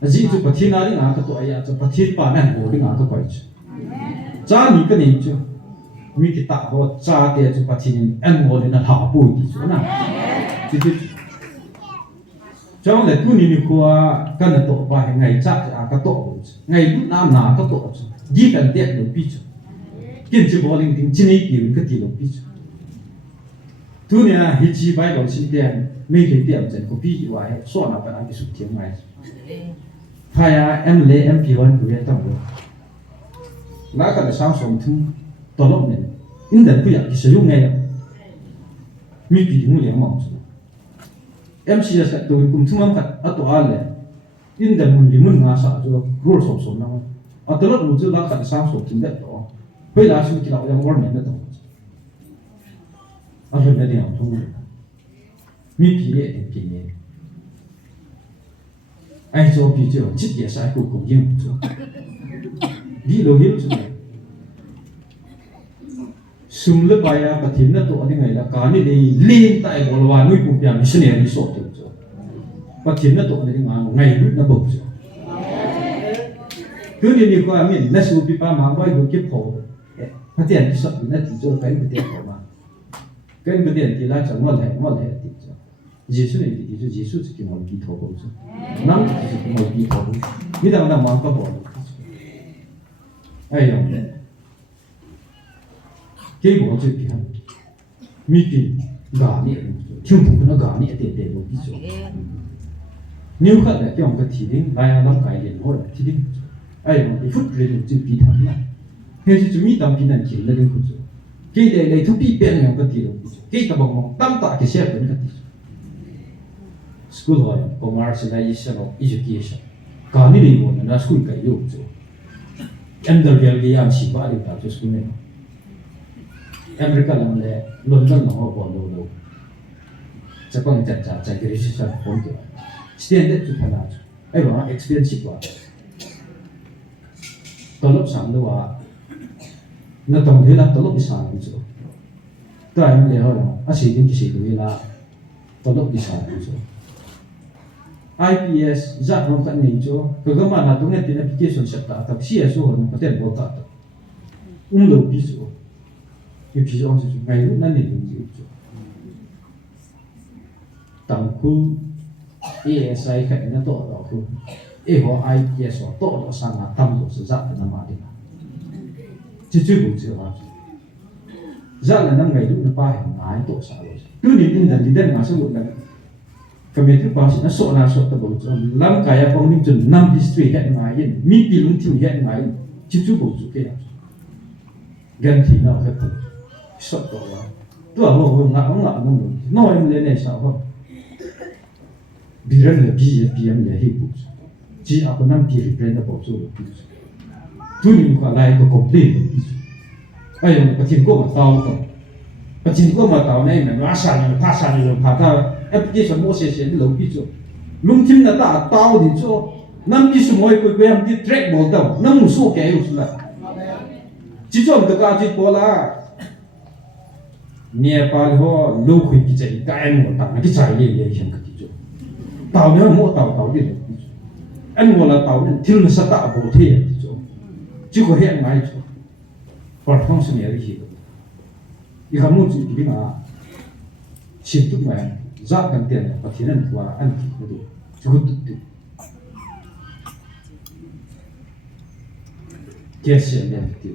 gì chú bắt thiên nào đi ngã các tụi ai chú bắt thiên pa này bộ đi ngã các quậy chú cha mi cái này chú mi cái tạ bộ cha thì chú bắt thiên em bộ đi là thảo bùi thì chú nào chú trong này tu ni qua cái này tụi bài ngày cha các tụi ngày lúc nào nào các tụi gì cần tiền được biết chú kiến chỉ bảo linh tinh chỉ này điều cái gì đó biết tu này hết chỉ bài đầu xin tiền mấy cái tiền chân có biết vậy số nào phải ăn cái số tiền này hay em lấy em pion của em tao rồi lá cái sáng sớm thu tổ lộc này in đến bây giờ thì sử dụng ngay mi bị mua liền mỏng em chỉ là tôi cũng thu mắm cả ở tổ ăn này in đến mình đi mua ngã sao cho roll sổ sổ nào ở tổ lộc một chỗ lá cái sáng sớm chính đấy đó bây giờ chúng ta làm work này đó ở bên đây họ thu mi phí lệ thì phí lệ ai cho phí cho chích địa sai của công dân cho đi đâu hiểu cho này sum lớp bài à bắt thím nó tổ như này là cả này đi lên tại bộ loa nuôi cùng nhà mình này đi sổ được cho bắt thím nó tổ như này ngày lúc nó bộc cho cứ như qua mình nó sưu pipa mang vai của kiếp khổ phát triển cái sợi nó chỉ cho cái tiền của mà cái tiền thì là chẳng ngon lẻ thì cho Giêsu này thì cho Giêsu chỉ một cái thổ bộ chứ nắm chỉ một cái thổ như đang mang cái bộ ai làm đấy cái bộ chữ kia mi pin gà nhẹ thiên phụ nó gà nhẹ tiền một cái chỗ nếu khác lại cái thì đến lại làm cái gì nữa thì đến ai mà cái phút lên chữ kia thằng này thế chứ mi tâm pin này chỉ là đến cái chỗ cái này thu pi bên yang cái gì cái cái bằng tâm tạ cái xe bên cái school rồi commercialization of education cái này đi một là school cái yêu chỗ em đầu tiên cái am chỉ ba điều đó cho school này America làm lệ London là họ bỏ đầu chắc con chặt cái registration form kia standard chút là ai bảo expensive quá tổ lớp sáng đó nó tổng thể là tổ lớp đi sáng như thế đó em lấy hỏi à sĩ đến cái sĩ của là tổ lớp đi sáng như thế IPS giác nó cần nhìn cho cái mà là tụi này tiền application set ta tập CSO nó có thể bảo ta đầu ví dụ cái ví dụ ngày lúcนั้นnhìn ví dụ tầm khu ASI cái nó tổ đó khu họ IPS họ tổ đó sang là tâm rồi sẽ giác là nằm ở đây chứ chưa đủ chưa mà giác là năm ngày lúc nó ba hàng ngày tổ sao rồi cứ nhìn đến đến ngã số một lần cái mấy thứ bao nó sổ nào sổ tập bộ làm cái phong minh chuẩn năm history hiện ngày yên mi pi lung thiu hiện ngày chứ chưa đủ cái gần thì nào hết rồi sổ đó là tôi ở hồ ngã nó em lên này sao không bị rơi là bị em để hiểu chỉ ở bên năm pi reprintable rồi tôi nhìn qua lại có complete ai mà tiền của mà tao không tiền của mà tao này mà phá sản rồi phá tao application mua xe lâu ví dụ lung tim là ta tao thì cho nam đi xuống ngồi quay em đi track ball đâu nam một số cái rồi là chỉ cho người ta chỉ bỏ là Nepal ho lâu khuyên cái chạy cái em một tặng cái chạy liền liền hiện cái chỗ tàu nữa mỗi tàu đi anh một là tàu thiếu nó sát tạo bộ thế chỗ chỉ có hiện ngay chỗ còn không suy nghĩ gì đi khám một chuyện mà xin chút mà giá cần tiền và tiền ăn qua ăn thịt nó được chú cứ tự chia sẻ liền tiêu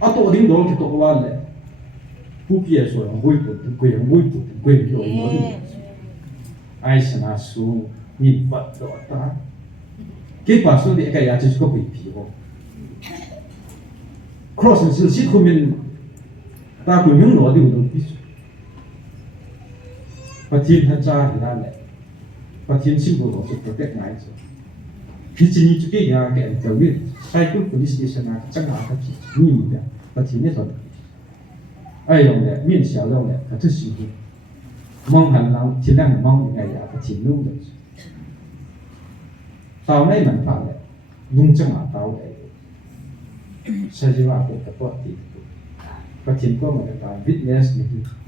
à tôi đến đó thì tôi vào lạiผู้เพียรส่วนหุ้ยปุ่นกุยหุ้ยปุ่นกุยโยมหมดไอ้ชนะสูมีปัดดอตาเก็บปัสสุดเด็กก็อยากจะก็ไปผีโอครอสสิสิคุมินตาคุยมึงหนอดิวดูพิสุปะทินฮัจจาหินั่นแหละปะทินสิบุโรสุดประเทศไหนสิพิจินีจุกี้ยาแก่เจ้าวิใช้กุลpolice station นะจังหวะกับนี่มีแบบปะทินเนี่ยสอนai用的面小用的，他这是mong hành lang chỉ đang mong ngày à chỉ luôn được tao này mình phải đấy đúng chẳng là tao đấy sai gì mà cũng có bất thì và chính có một cái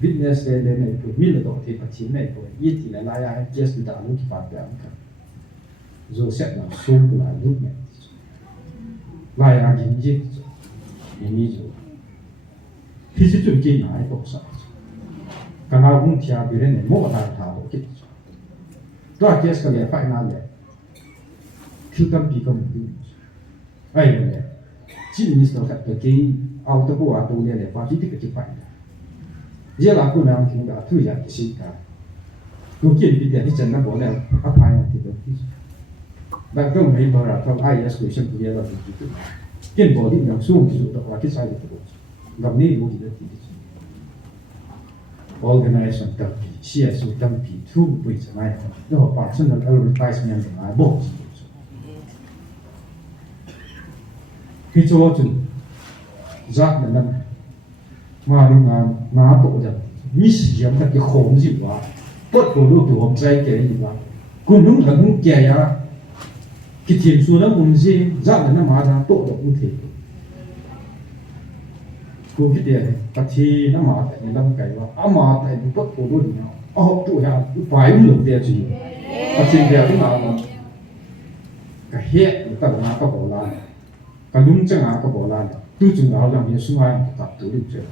witness này của mình là độ thì và chính này của ít thì lại ai just đã lúc phạt được cả rồi sẽ là xuống của lại lúc này lại là những gì rồi khi sử dụng cái này tốt sao? Cái nào cũng theo bị này mỗi ngày thảo được cái đó là cái này phải làm đấy khi tâm bị công bị ai vậy chỉ mình sẽ phải cái auto của auto này để phát triển cái phải giờ là cô nào cũng đã thử nhận cái gì cả cũng kiến bị cái chân nó bỏ lại áp hai thì được đang có mấy bảo là trong IS question của giờ là cái kiến bỏ đi làm xuống thì được là cái sai được gặp này một cái gì organization tập CSO tập thu bây giờ này đó personal advertisement là bộ khi cho chúng giác là năm mà đúng là ná bộ rằng mi sử dụng các cái khổng gì quá bất cứ lúc từ hôm nay cái gì quá cũng đúng là cũng kể ra cái tiền số nó cũng gì giác là nó mà ra bộ được cũng thế cô cái tiền cái thì nó mà tại năm cái vào mà tại bất cứ lúc nào tụi họ phải được tiền gì cái tiền tiền cái nào cái hệ người ta là cái bộ lan cái đúng chẳng là cái bộ lan tôi chừng nào làm việc xung quanh tập tự được chưa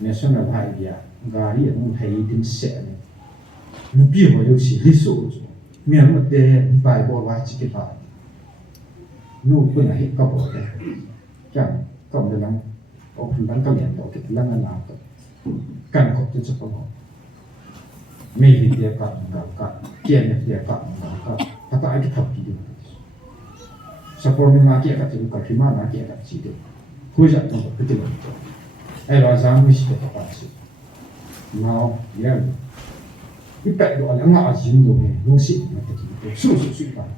national idea gari cũng thấy tin sẽ này nó biểu vào sự lý số rồi miền mặt đề bài bộ vai chỉ cái bài nó cũng là hết cái bộ đấy chẳng còn là ông đang có nhận được cái lần nào đó cần có chút support mình thì cả tiền thì cả tất cả cái thập kỷ được support mình mà kia cả chúng cả khi mà kia cả chỉ được cuối giờ trong cái tiền ai là dám mới sẽ có sự nào vậy cái bệnh đó là ngã dính rồi này luôn xịn mà cái gì suy phản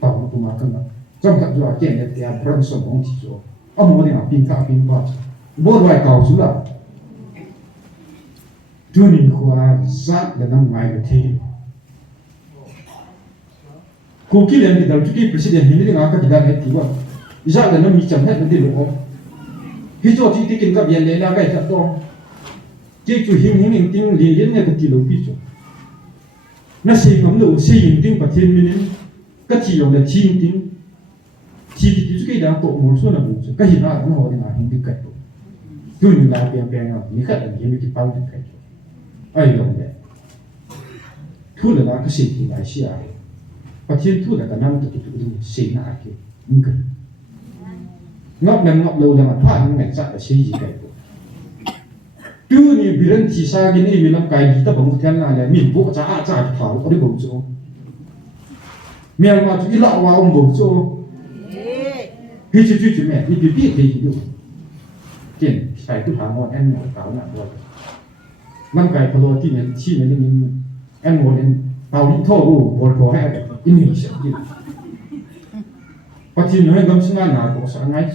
bảo nó cũng mà cân bằng trong các loại tiền này thì brand sản phẩm chỉ số ông muốn nào pin bao bố loại cầu xuống là chưa nhìn qua sát là năm ngày được thi cô kia liền thì đầu trước khi president hình như là các đại hết thì quá sát là nó bị chậm hết vấn đề rồi khi cho chị kinh các viện này là cái thật to chị chủ hình tiếng liền đến này cái tỷ lệ ví dụ nó xây ngắm lầu xây hình tiếng bát thiên mình các chị dùng là chi tiếng thì cái đó tổ một số là một cái gì đó nó hồi là hình thức cái tôi nhìn lại bèn nào những cái là những cái bao nhiêu cái ai dùng đấy thu là cái gì thì lại xí à và thiên thu là cái năm tự xí na cái những cái ngọc lâu là mà thoát những ngày chắc là xí gì cái tu ni biren thì sa cái này mình làm cái gì ta bằng thiên là mình bộ trả thảo ở đây bổng chỗ miền mà chúng lọ vào ông bổng chỗ khi chú mẹ đi biết thì được tiền phải cứ thả một em nhỏ cáo nặng rồi năm cái phần thì mình chi mình em ngồi lên tàu đi thô đủ một khóa hay để in hình sẽ đi và thì nói ngâm sinh nào cũng sáng ngay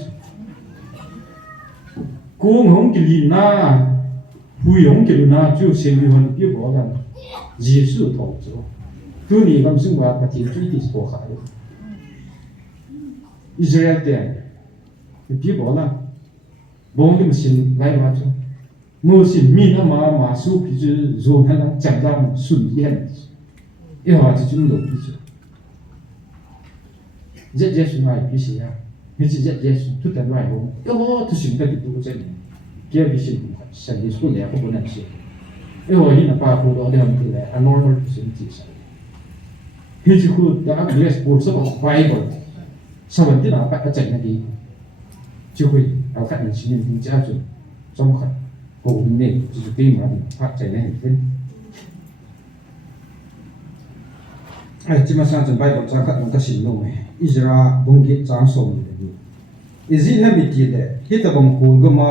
cô không cái gì na hui không cái na chú xem như hoàn tiêu bỏ rằng Giêsu thầu cho tu ni kam sung wa patin tu ti ko khai Israel te pi bo la bong lim sin lai ma chu mo sin mi na ma su pi zu zo na lang chang dam sun yen e ha ji chung lo pi chu je su mai pi si ya ni ji je su tu ta mai bo yo tu sin ta ti tu chen kia bi sin sa ni su le ko na si e ho ni na pa ko do de am ti le a normal sin ti sa hi ji ku da English por sa Bible saวันที่เราไปก็ใจนาดีช่วยเอาขัดหนึ่งชิ้นถึงจะจุดจงขัดโกงเนี่ยจุดที่มันพักใจในเห็นไอ้ที่มาสร้างจนไปบอกจะขัดมันก็สิ่งนู้นอิสราบุ้งกิจจางส่งเลยดูอิสินั่นมีทีเดียที่ตะบงคูนก็มา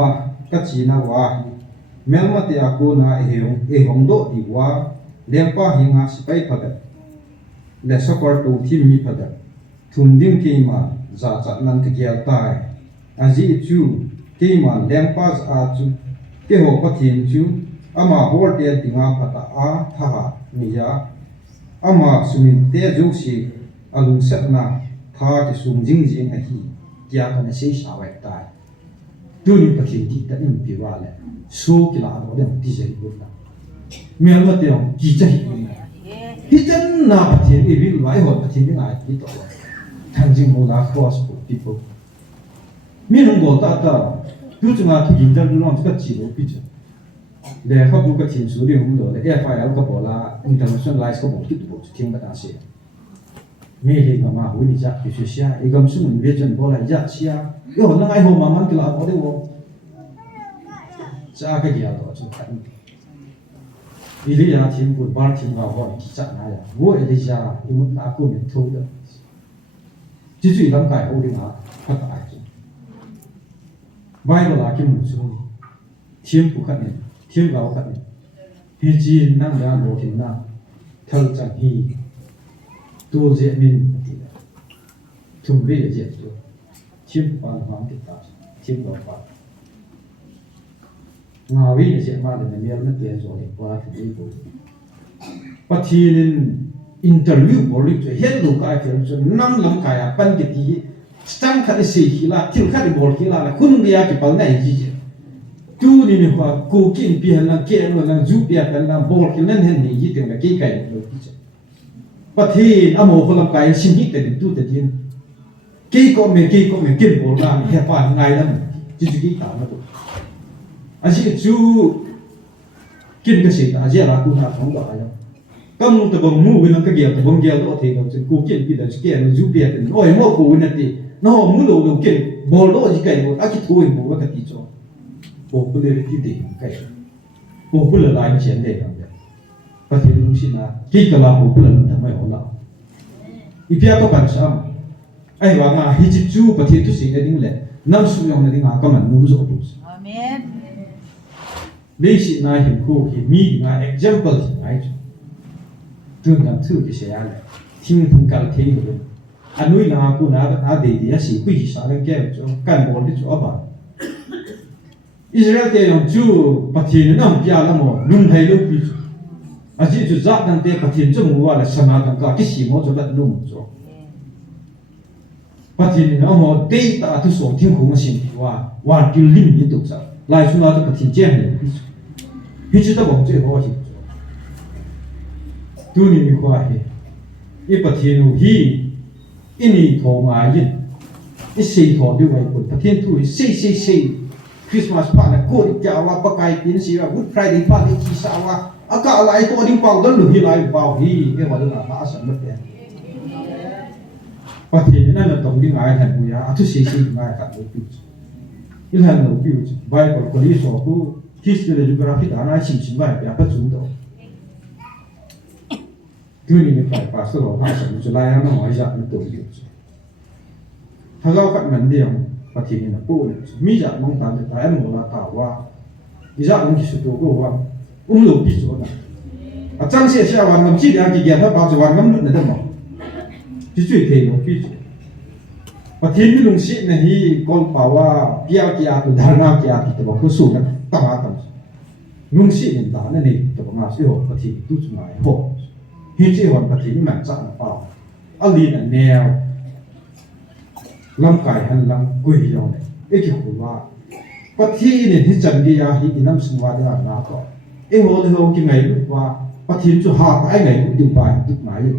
ก็จีน่าว่าเมื่อมาที่อากูน่าเอหงโดดีว่าเลี้ยงป้าหิงอาสิไปพัดและสกอร์ตูที่มีพัดทุ่มดิ้งกี่มาจะจัดนั่นก็เกี่ยวตายอาจีจูกี่มาเลี้ยงป้าอาจูเกี่ยวกับทีมจูอามาบอลเตียติงาพัตอาท่ามียาอามาสุมิเตจูสีอาลุงเซตนาท่าที่สุงจิงจิงไอ้ที่เกี่ยวกับเสียสาวตายดูนี่ประเทศที่แต่นี่มันพิวาเลยสู้กีฬาเราเรื่องที่จะรู้นะเมื่อมาเตียงกี่ใจที่จะน่าประเทศอีวิลไว้หัวประเทศนี้ไงที่ตัวทางจริงโหราครอสปุ๊บที่ปุ๊บมีหนุ่มโบตาตาดูจังหวะที่ยิงจะรู้น้องจะจีบพี่จ้ะเดี๋ยวเขาบุกกับทีมสุริยงโดเลยFILก็บอกละ internationalize ก็บอกที่ตัวจะทิ้งไปตาเสียมีเหตุมาหุ่นจักรอยู่เสียอีกคำสุ่มเวจนบอกละจักเสียก็หัวนั่งไอ้หัวมันก็ลาบอกได้ว่าจะก็เกี่ยวต่อจุดขันอีลียาทีมฟุตบอลทีมเราบอกที่จัดนายวัวอีลียาอีมุตตากูเนี่ยทุกเดือนที่จุดร่างกายโอ้ดีมากพัฒนาจริงไม่เวลาที่มุ่งสู่ทีมผู้ขันเนี่ยทีมเราขันเนี่ยฮีจีนนั่งยาโลทินนั่งเท่าจังฮีตัวเจมินทุ่มเบี้ยเจ็บตัวทีมปานความติดตามทีมเราปานงาวิเจ็บมากเลยเนี่ยนักเรียนสอนเด็กว่าถึงได้ดูปะทีนึงอินเตอร์วิวบริจาคเห็นลูกไอ้เพื่อนจนนั่งลำกายปันกิตีจังขัดสิ่งที่ละที่ขัดบอลที่ละคุณไม่อยากจะไปไหนจีเจดูนี่มีความกูกินเปียนังเกลนังจูเปียกันนังบอลที่นั่นเห็นนี่ยี่เดียวกับกี่ไก่เลยจีเจปะทีอโมคนลำกายสิ่งที่แต่ดูแต่ทีนกี่ก็ไม่กินบอลละเหี้ยป่านไงแล้วจีจูกี่ตามมาตัวอาชีพจูกินก็สิอาชีพละกูหาของต่ออะไรก็มึงตะบงมูวินังก็เกี่ยวตะบงเกี่ยวตัวเทก็จะกูกินปีเดียวจะเกี่ยวจูเปียกันโอ้ยมั่วกูวินันตีน้องมูโลโลกินบอลโลจิไก่บอลอาคิดกูเองบอกว่ากันตีจ้อโอ้กูเลยที่เด็กไก่โอ้กูเลยลายเฉียนเด็กอย่างเดียวประเทศลุงชินะกี่กะลาโอ้กูเลยทำไม่หอนละอีเปียก็ปัญชามไอ้ว่างาฮิจิจูประเทศทุกสิ่งดิ้งเลยน้ำสุยองดิ้งอาก็มันนู้โจบุสอาเมนไม่ใช่นายเห็นคู่ที่มีงา example ที่ไหนจ้ะตัวนั้นถือกี่เสียเลยทิ้งทุ่งกัลเทียนเลยอันนู้นนากูนาเดียสิคุยสารแก้วจ้ะการบอลที่จ้ะบ้านอิสราเอลเตยองจูประเทศนั้นพิจารณาหมดลุ่มให้ลุ่มพิจูอาจจะจุดจัดนั่นเตะประเทศจมูกว่าเลยสนาตังกาที่สีมอจะแบบลุ่มจ้ะประเทศนั้นหมดเดต้าที่ส่งทิ้งของมันสิ่งที่ว่ากิลิมยิ่งตุกจ้ะลายสุนัขจะประเทศเจ้าเลยพิจูต้องบอกเจ้าว่าที่ดูนี่มีความเห็นอีประเทศนู้นฮีอินี่ทองอายินอีสี่ทองด้วยคนประเทศทุยสี่คริสต์มาสป่านนะโคตรยาวว่าปะไก่ปีนสีว่าวุฒิไพรดีป่านที่ชีสาว่าอากาศอะไรตัวดิ้งเป่าต้นหลุดฮีไรเป่าฮีเรียกว่าเรื่องอะไรอาสันแบบนี้ประเทศนั้นเราต้องดิ้งอะไรแทนกูยาทุกสิ่งง่ายกันเลยพิจูอีหลังเราพิจูไบเบิลคนที่สอนกูฮิสโตรีจิโกราฟีด้านไหนชิมไว้แบบประจุดตัวดูนี่มีฝ่ายป่าสโลภาษาจุฬาไม่หมายจากมันตัวเดียวถ้าเราขัดมันเดียวประเทศนี้นะปูเนี่ยมีจากมองตามแต่ไอ้หมูลาตาว่ามีจากมองที่สุดตัวก็ว่าหลบพิจูนะอาจารย์เสียชาวันน้ำจีนอย่างกี่แก่ถ้าบางจังหวัดน้ำหนุนเนี่ยต้องบอกที่ช่วยเทหลบพิจูประเทศนี้ลุงศิษย์เนี่ยที่กอลป่าว่าพิอากิอาตุดานากิอาติแต่บอกเขาสู้กันตั้งแต่ลุงศิษย์เนี่ยด่าเนี่ยตัวมาสิโอประเทศตู้จุ่มไอ้หก hi chi hon pathi ni man cha na pa ali na neo lam kai han lam kui yong ne ki khulwa pathi ni hi chan gi ya hi inam sungwa de na ko e ho de ho ki ngai lu wa pathi chu ha ai ngai lu du pa du ma yi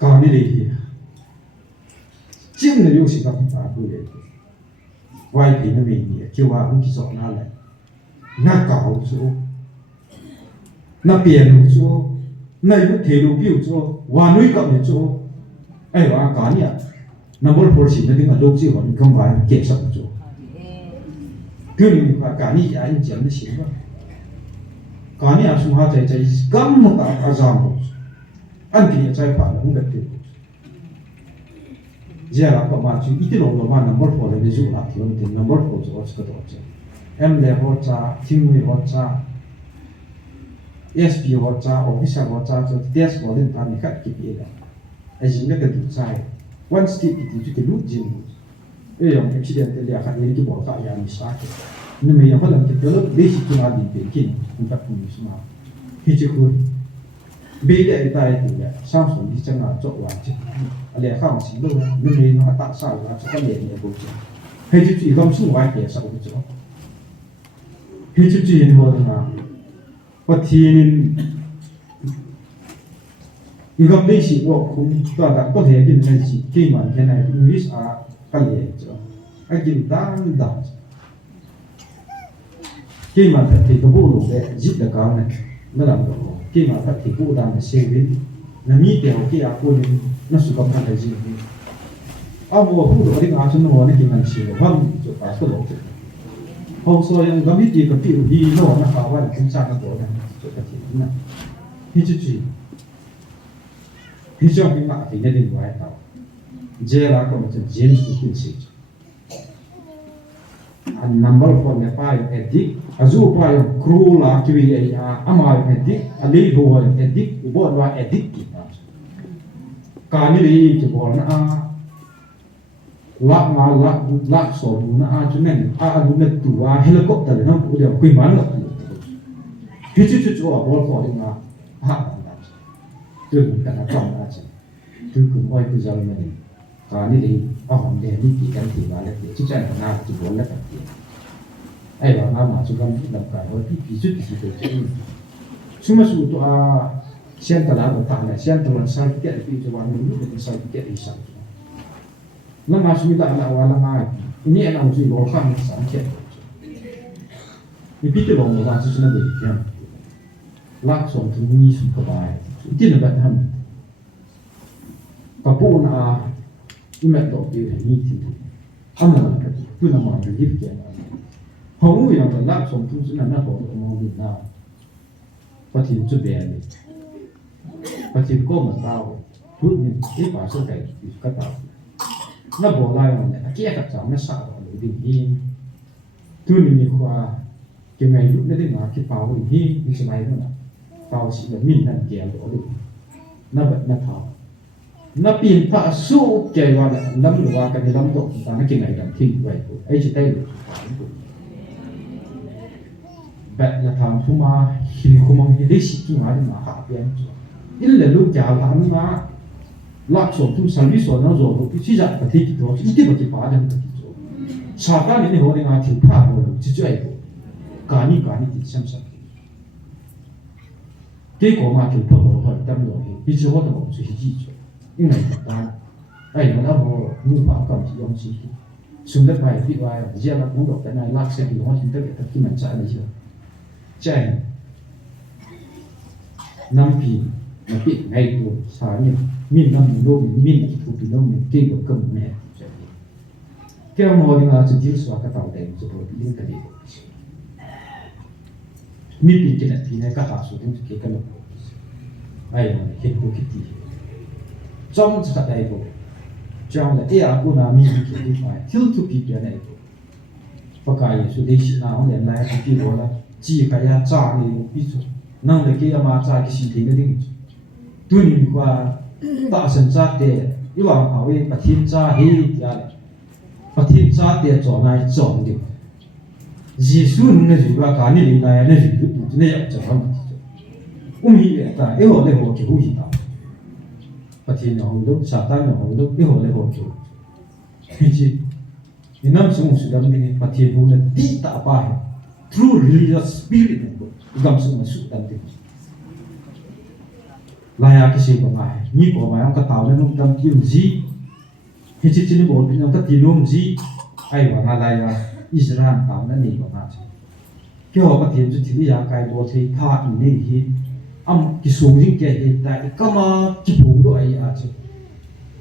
ka ni le hi chim ne yo si ka pa bu le wai pi na mi ni ki wa un ki so na le na ka ho chu na pian lu chu na lu the lu piu chu wa nui ka ni chu ai wa ka ni a number 4 si na ding a lok chi hon kam wa ke sa chu tu ni ka ni ya ni jam ni si ma ka ni a su ha chai chai kam na ta a jam ho an ki ni chai pa la un ga ti giờ là các bạn chỉ ít lòng lòng mà number 4 là ví dụ là thì number 4 cho cái đó chứ em để hỗ trợ team người hỗ trợ SP hỗ trợ officer hỗ trợ cho test của đến ta mình cắt kịp vậy đấy ai chỉ biết cái đủ sai one step thì cái lúc gì ấy là cái chuyện đấy là cái cái bảo tại nhà mình sai nhưng màยังphải làm cái đó basic chúng ta đi bên kia chúng ta cũng biết mà khi chưa cứ bây giờ tại thì sang xuống đi chẳng là chỗ hoàn chứ lẽ không chỉ đâu nhưng mà nó tạo sao là cho cái lẽ này cũng chứ hay chứ chỉ không xuống ngoài kia sao cũng chứ hay chứ chỉ như vậy mà bất thì như gặp đây chỉ có cũng toàn là có thể cái này chỉ cái mà cái này English à cái lẽ chứ cái gì đang đọc cái mà thì cái bộ đồ đấy giúp được cái này nó làm được cái mà thì bộ đang xem đến là mi tiểu cái à cô nên nó sự công khai gì à bộ bộ đồ cái ngã xuống nó này cái mình xem không cho cả số lượng hôm sau yang kami di cái tiểu gì nó nó bảoว่าchúng ta nó có này cho cái gì nữa thì chứ gì thì trong cái mạng thì nhất định phải tạo giờ là có một cái James Cook and number 4 ne pa yung edik azu pa yung crew la kiwi ama yung edik ali ho yung edik ubo wa edik kita kani ri ki bol na la ma la so na chunen adu ne tuwa helicopter na ku de kui man la hi chu chu bol ko na ha tu ka na chong na chi tu ku oi ku zal ne kani ri hom de ni ki kan ti la le chi chan na chi bol la ka ti ai ba na ma chu kan la ka ho ti ki chu ti ko chi suma su to sian ta la ta na sian ta lan sai ki ti chu wan ni ni sai ki ti sa na ma su mi ta na wa la ma ni ana u ji lo khang sa ki ni pi ti lo mo ba chu na de ki lak song tu ni su ka ba ti na ba han ka pu na imet do ti ni ti amma ka tu na ma ri ki na hầu như là lát sống thu sinh là nó có mong Việt Nam và thì chút bè này và thì có một tàu chút những cái quả sơ cảnh thì các tàu nó bỏ lại mà này kia các cháu nó sợ rồi định in thứ này qua cái ngày lúc đấy mà cái tàu định in như thế này mà tàu chỉ là mình đang kéo đó được nó vẫn nó tháo nó pin phá số kéo qua là nắm qua cái nắm độ ta nó cái ngày làm thinh vậy ấy chỉ tay được bạn là thằng không mà hình không mong gì đấy sĩ chúng ta mà hạ biên ít là lúc chào thằng mà lát số chúng sản xuất số nó rồi cái chi dạng cái thị trường ít cái cái phá được cái thị trường sao cái này họ đang thiếu phá rồi chỉ cho ấy cái này thì xem sao cái của mà thiếu phá rồi họ tâm rồi bây giờ họ đang muốn suy nghĩ rồi nhưng này ta ấy nó đã họ mua phá cầm chỉ用心xung đất bài vị bài giờ là cũng được cái này lát sẽ thì họ chính thức cái cái mình chạy này chưa chạy năm pin mà bị ngay tuổi sáng như min năm đô min cái phụ pin đâu mình kêu được cầm mẹ cái mồi thì là chỉ số cái tàu đèn cho tôi đi cái gì min pin cái này thì này các hạ số thì cái nó ai mà cái cô cái gì trong cái này cô trong là cái cô nào min cái gì phải thiếu thốn cái này và cái số đấy nào để lại cái gì đó là chỉ cái ya cha này ví dụ năng lực cái mà cha cái gì thì cái đỉnh tu niệm qua ta sinh cha để yêu hoàng hậu ấy bắt thiên cha hay ya bắt thiên cha để chọn này chọn được Giêsu nó gì qua cái này này nó gì được này chọn hi ta e ho le ho ki hu hi ta pathin ho lo satan ho lo e ho le ho ki hi ji inam sung su dam ni pathin hu na ti ta pa hai true religious spirit ko gam sung su dam ti la ya ki si ko ma ni ko ma ka taw le nong dam ki ji hi chi chi ni bo ni ka ti nom ji ai wa na la ya Israel taw na ni ko ma ki ho pathin chu thi ya kai bo thi tha ni hi am ki sung jing ke hi ta ka ma ki bu do ai a chi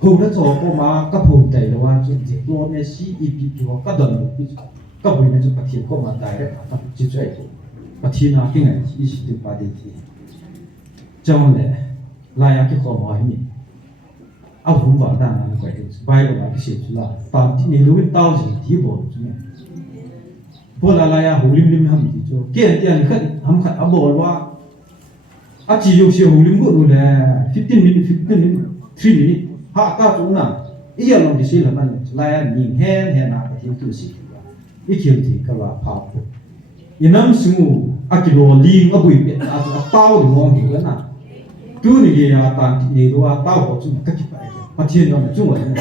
ho na cho ko ma ka phum tai lo wa chu ji lo me si i pi ki ho ka don pi ka bu ne chu pathin ko ma dai re ta chi chai ko pathin na ki ngai i si tu pa de ti chong le la ya ki ko ma ni a hum wa da na ko ti bai lo wa ki si chu la ta ti ni lu tao ji ti bo chu ne bo la ya hu lim lim ham ti chu ke ti an khat ham khat a bo wa a chi yu xiu lim go lu le 15 minutes 3 minutes ha ta chu na i ya long di si la man la ya ning hen na ka ti tu si ba i kiu ti ka wa pa ko inam sumu a ki lo li nga bui pe a tao de mong hi na tu ni ge ya ta ti ni do a tao ho chu ka ki pa ti no chu wa ni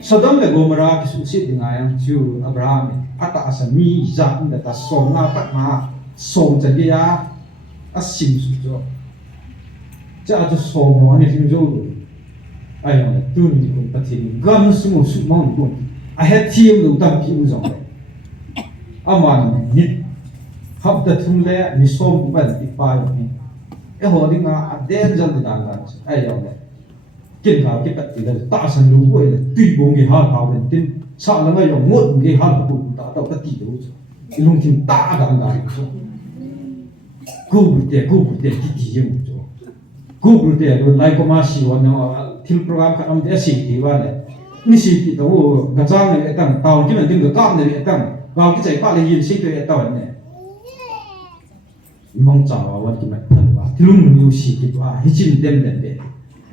Sodom le Gomorrah ki su si dinga yang chu Abraham ata asa mi za inda ta som na ta ma som cha ge ya a sim su jo cha ju som mo ni sim jo ai no tu ni ko pa thi gam su mo su mo ko a he thiam lu tam ki u zo aman ni hab da thum le ni som ku ban ti pa yo ni e ho dinga a den jal di dan dan ai yo le kin ka ki pat ti le ta san lu ko le tui bong ge ha ka ben tin sa la ma yo ngot ge ha ku ta ta ta ti do so lung tin ta dan dan so ku bu te ti ti yeng so ku bu te lo lai ko ma si wa no thil program ka am de si ti wa le ni si ti to ga chang ne tang taw ki na ding ga kam ne tang ga ki chai pa le yin si te taw ne mong cha wa ki ma phan wa thilung nu si ki to a hi chin dem dem de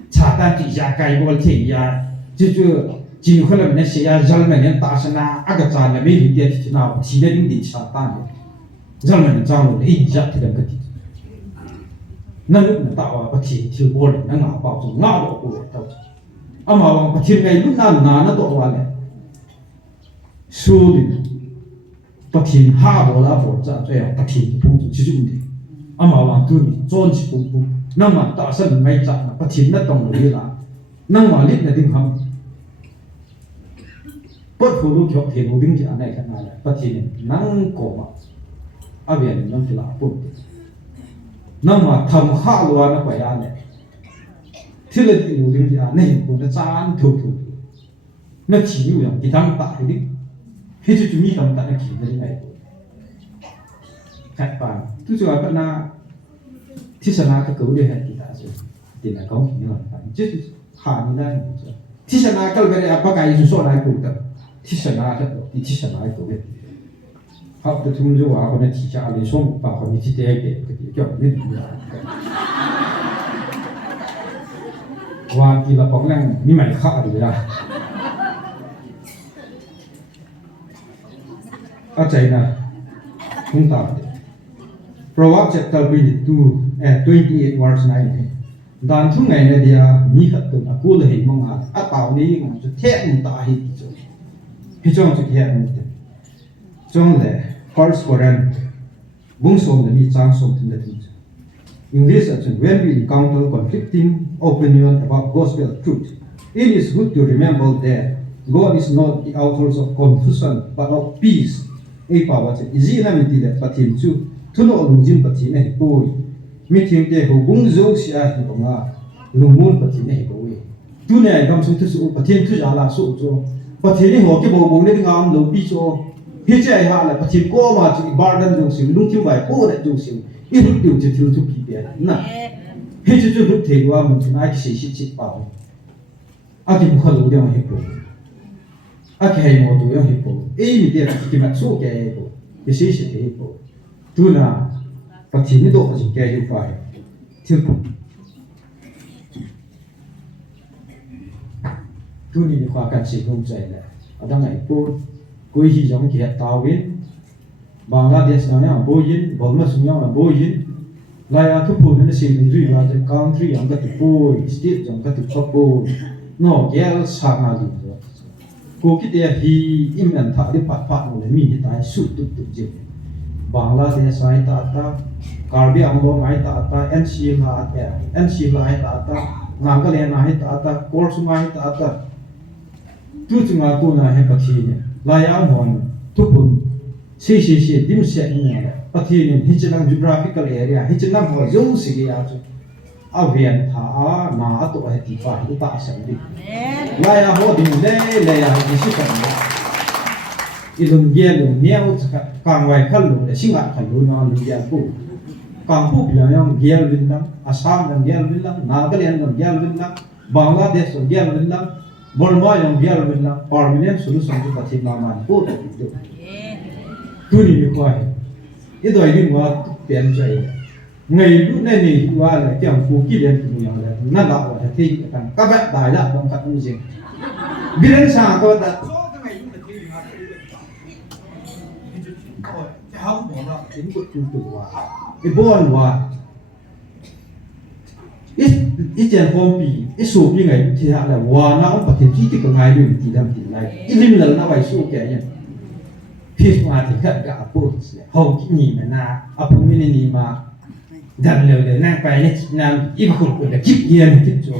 cha ta ti ya kai bol the ya ju ju ji khu la ne si ya zal me ne ta sana a ga cha le me hi de ti na ti de ding di cha ta ne zal me ne cha lo le i ja ti da ka ti na lu na ta wa pa ti ti bol na nga pa chu nga lo ko ta ama wa pa ti ngai lu na na to wa le su li pa ti ha bo la bo cha zhe ya pa ti pu chu chi chu ni ama wa tu ni zon chi pu pu nang ma ta san mai cha na pa ti na tong li la nang ma lit na ding ham pot fu lu kyo the lu ding ja nai ka na la pa ti ni nang ko ma a ve ni nang ti la pu nang ma tham kha lo na pa ya ne thi le ti lu ding ja nei bu na chan thu thu na chi yu yang ti dang ta hi he chu chu mi kam ta na ki de nai khat pa tu chu a pa na thi sa na ka ko de ha ti ta chu ti na kong ki no ta chu ha ni na thi sa na kal be a pa ka yi so na ku ta thi sa na ka ti thi sa na ko be học được thung du à còn là chỉ trả lấy số bảo còn chỉ để cái kiểu như thế và kỳ là bóng lăng mi mày khá rồi à chạy nè không tạm Proverbs chapter 28 verse 9 dan thung ngày này dia mi khát tụng aku là hình mong à tao ní cũng cho thẹn một ta hi trong cho thẹn một trong lệ First Koran, bung som ni chang som tin da tin. In this section, when we encounter conflicting opinion about gospel truth, it is good to remember that God is not the author of confusion, but of peace. Ei power che izi na mi ti le pathim chu thuno lung jin pathi ne poi mi thim te ho bung zo sia hi bonga lungmul pathi ne ho we tu ne gam su tu su pathim tu ja la su cho pathi ni ho ke bo bong ne ngam lo pi cho hi che ha la pathi ko ma chi bardan jong sim lung thim bai ko da jong sim i ru tu che tu pi pe na hi chu chu ru the wa mun na ki si chi pa a ki mu khalu de ma hi po a ki hai mo tu yo hi po e mi de ki ma so ke po ki si si hi po tu na pathi ni do ka chi ke hi pa thil po tu ni ni kwa kan si hom chai la adang ai po koi hi jong ki ta win Bangladesh na ya boyin bolma sumya na boyin lai a thu phu na sin in ri wa je country ang ka tu poi state ang ka tu pa po no gel sa na ji zo ko ki te hi im an tha di pat pat no le mi ni tai su tu tu je Bangladesh ai ta ta Karbi Anglong ai ta ta NC la ai ta ta Nagaland ai ta ta Korsung ai ta ta tu chunga ko na he pathi ne la ya mon tu pun si dim se ni ya pathi ne hichanang geographical area hichanang ho zo si ya chu avian tha a na to ai ti pa tu ta sang di la ya ho ding le ya ni si kan ilung yelung niao kang wai khalu le singa khalu na lu ya ku kang pu bia yang gel bin lam Assam yang gel bin lam Nagaland yang gel bin lam Bangladesh yang gel bin lam Burma yang gel bin lam permanent solution tu pathi na man pu tu tu ni ko ai ido ai wa pian chai ngai lu ne ni wa la kyang pu ki len tu yang la na la wa thi kan ka ba dai la dong ka ni jing biren sa ko da không bỏ ra đến một trung tử hòa cái bon hòa ít tiền phong bì ít số như ngày thì hạ là hòa nó không thể chỉ có ngày đường thì làm thì này ít lim lần nó phải số kẻ nhỉ phía ngoài thì khẩn cả bột hồng cái nhìn là na áp dụng cái này mà đàn lừa để năng phải này làm ít mộtคนlà chip yên chip cho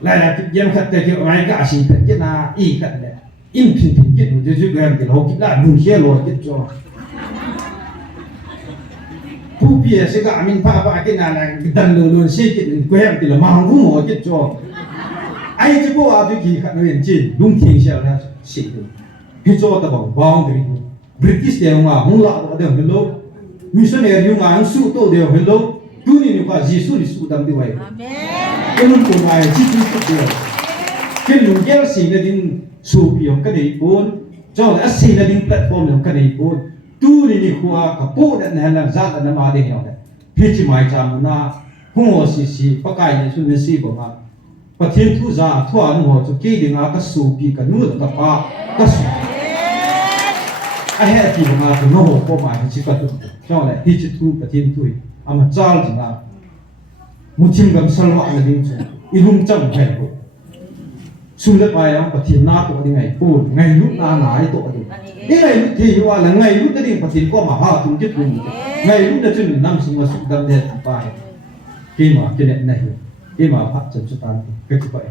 lại là chip yên khẩn để kiểu máy cả xin cái na ít khẩn đấy in pin cái nóจะก็cáiเราคิดlà đủ xe rồi cái choผู้เปียสิก็อามินพาไปcái nào làดันluôn xe cáiก็em thì là mang cũng một cái cho ai chỉ có à cái khác nó hiện trên đúng thiên xe là xe được cái cho ta bảo boundary British đều mà không lạ đều hello missionary đều mà không su to đều hello tu ni ni qua Jesus ni su đam đi vậy cái lúc của ngài chỉ tu đều cái lúc kia xin là din số pion cái này bốn cho là xin là din platform cái này bốn tu ni ni khoa cả bộ đã nên là ra là mà đi nhau đấy phía chỉ mai chăm na hung hồ si bắt cái này xuống si bảo mà bắt thiên thu ra thu anh hồ cho kia đi ngã cái số pi cái nuôi cái pa cái số ai hết thì mà tụi nó hồ có mà chỉ có tụi cho lại phía chỉ thu bắt thiên thu mà chal chỉ là một chim cầm sal vạ là đi chung ilung chẳng phải bộ xung đất bài ông bát thiên na tổ đi ngày cô ngày lúc na nái tổ đi cái ngày lúc thìว่าlà ngày lúc cái đi bát thiên có mà ha tung chết luôn ngày lúc đó chân năm sinh mà xung đâm đẹp bài khi mà cái này khi mà phát triển cho ta cái vậy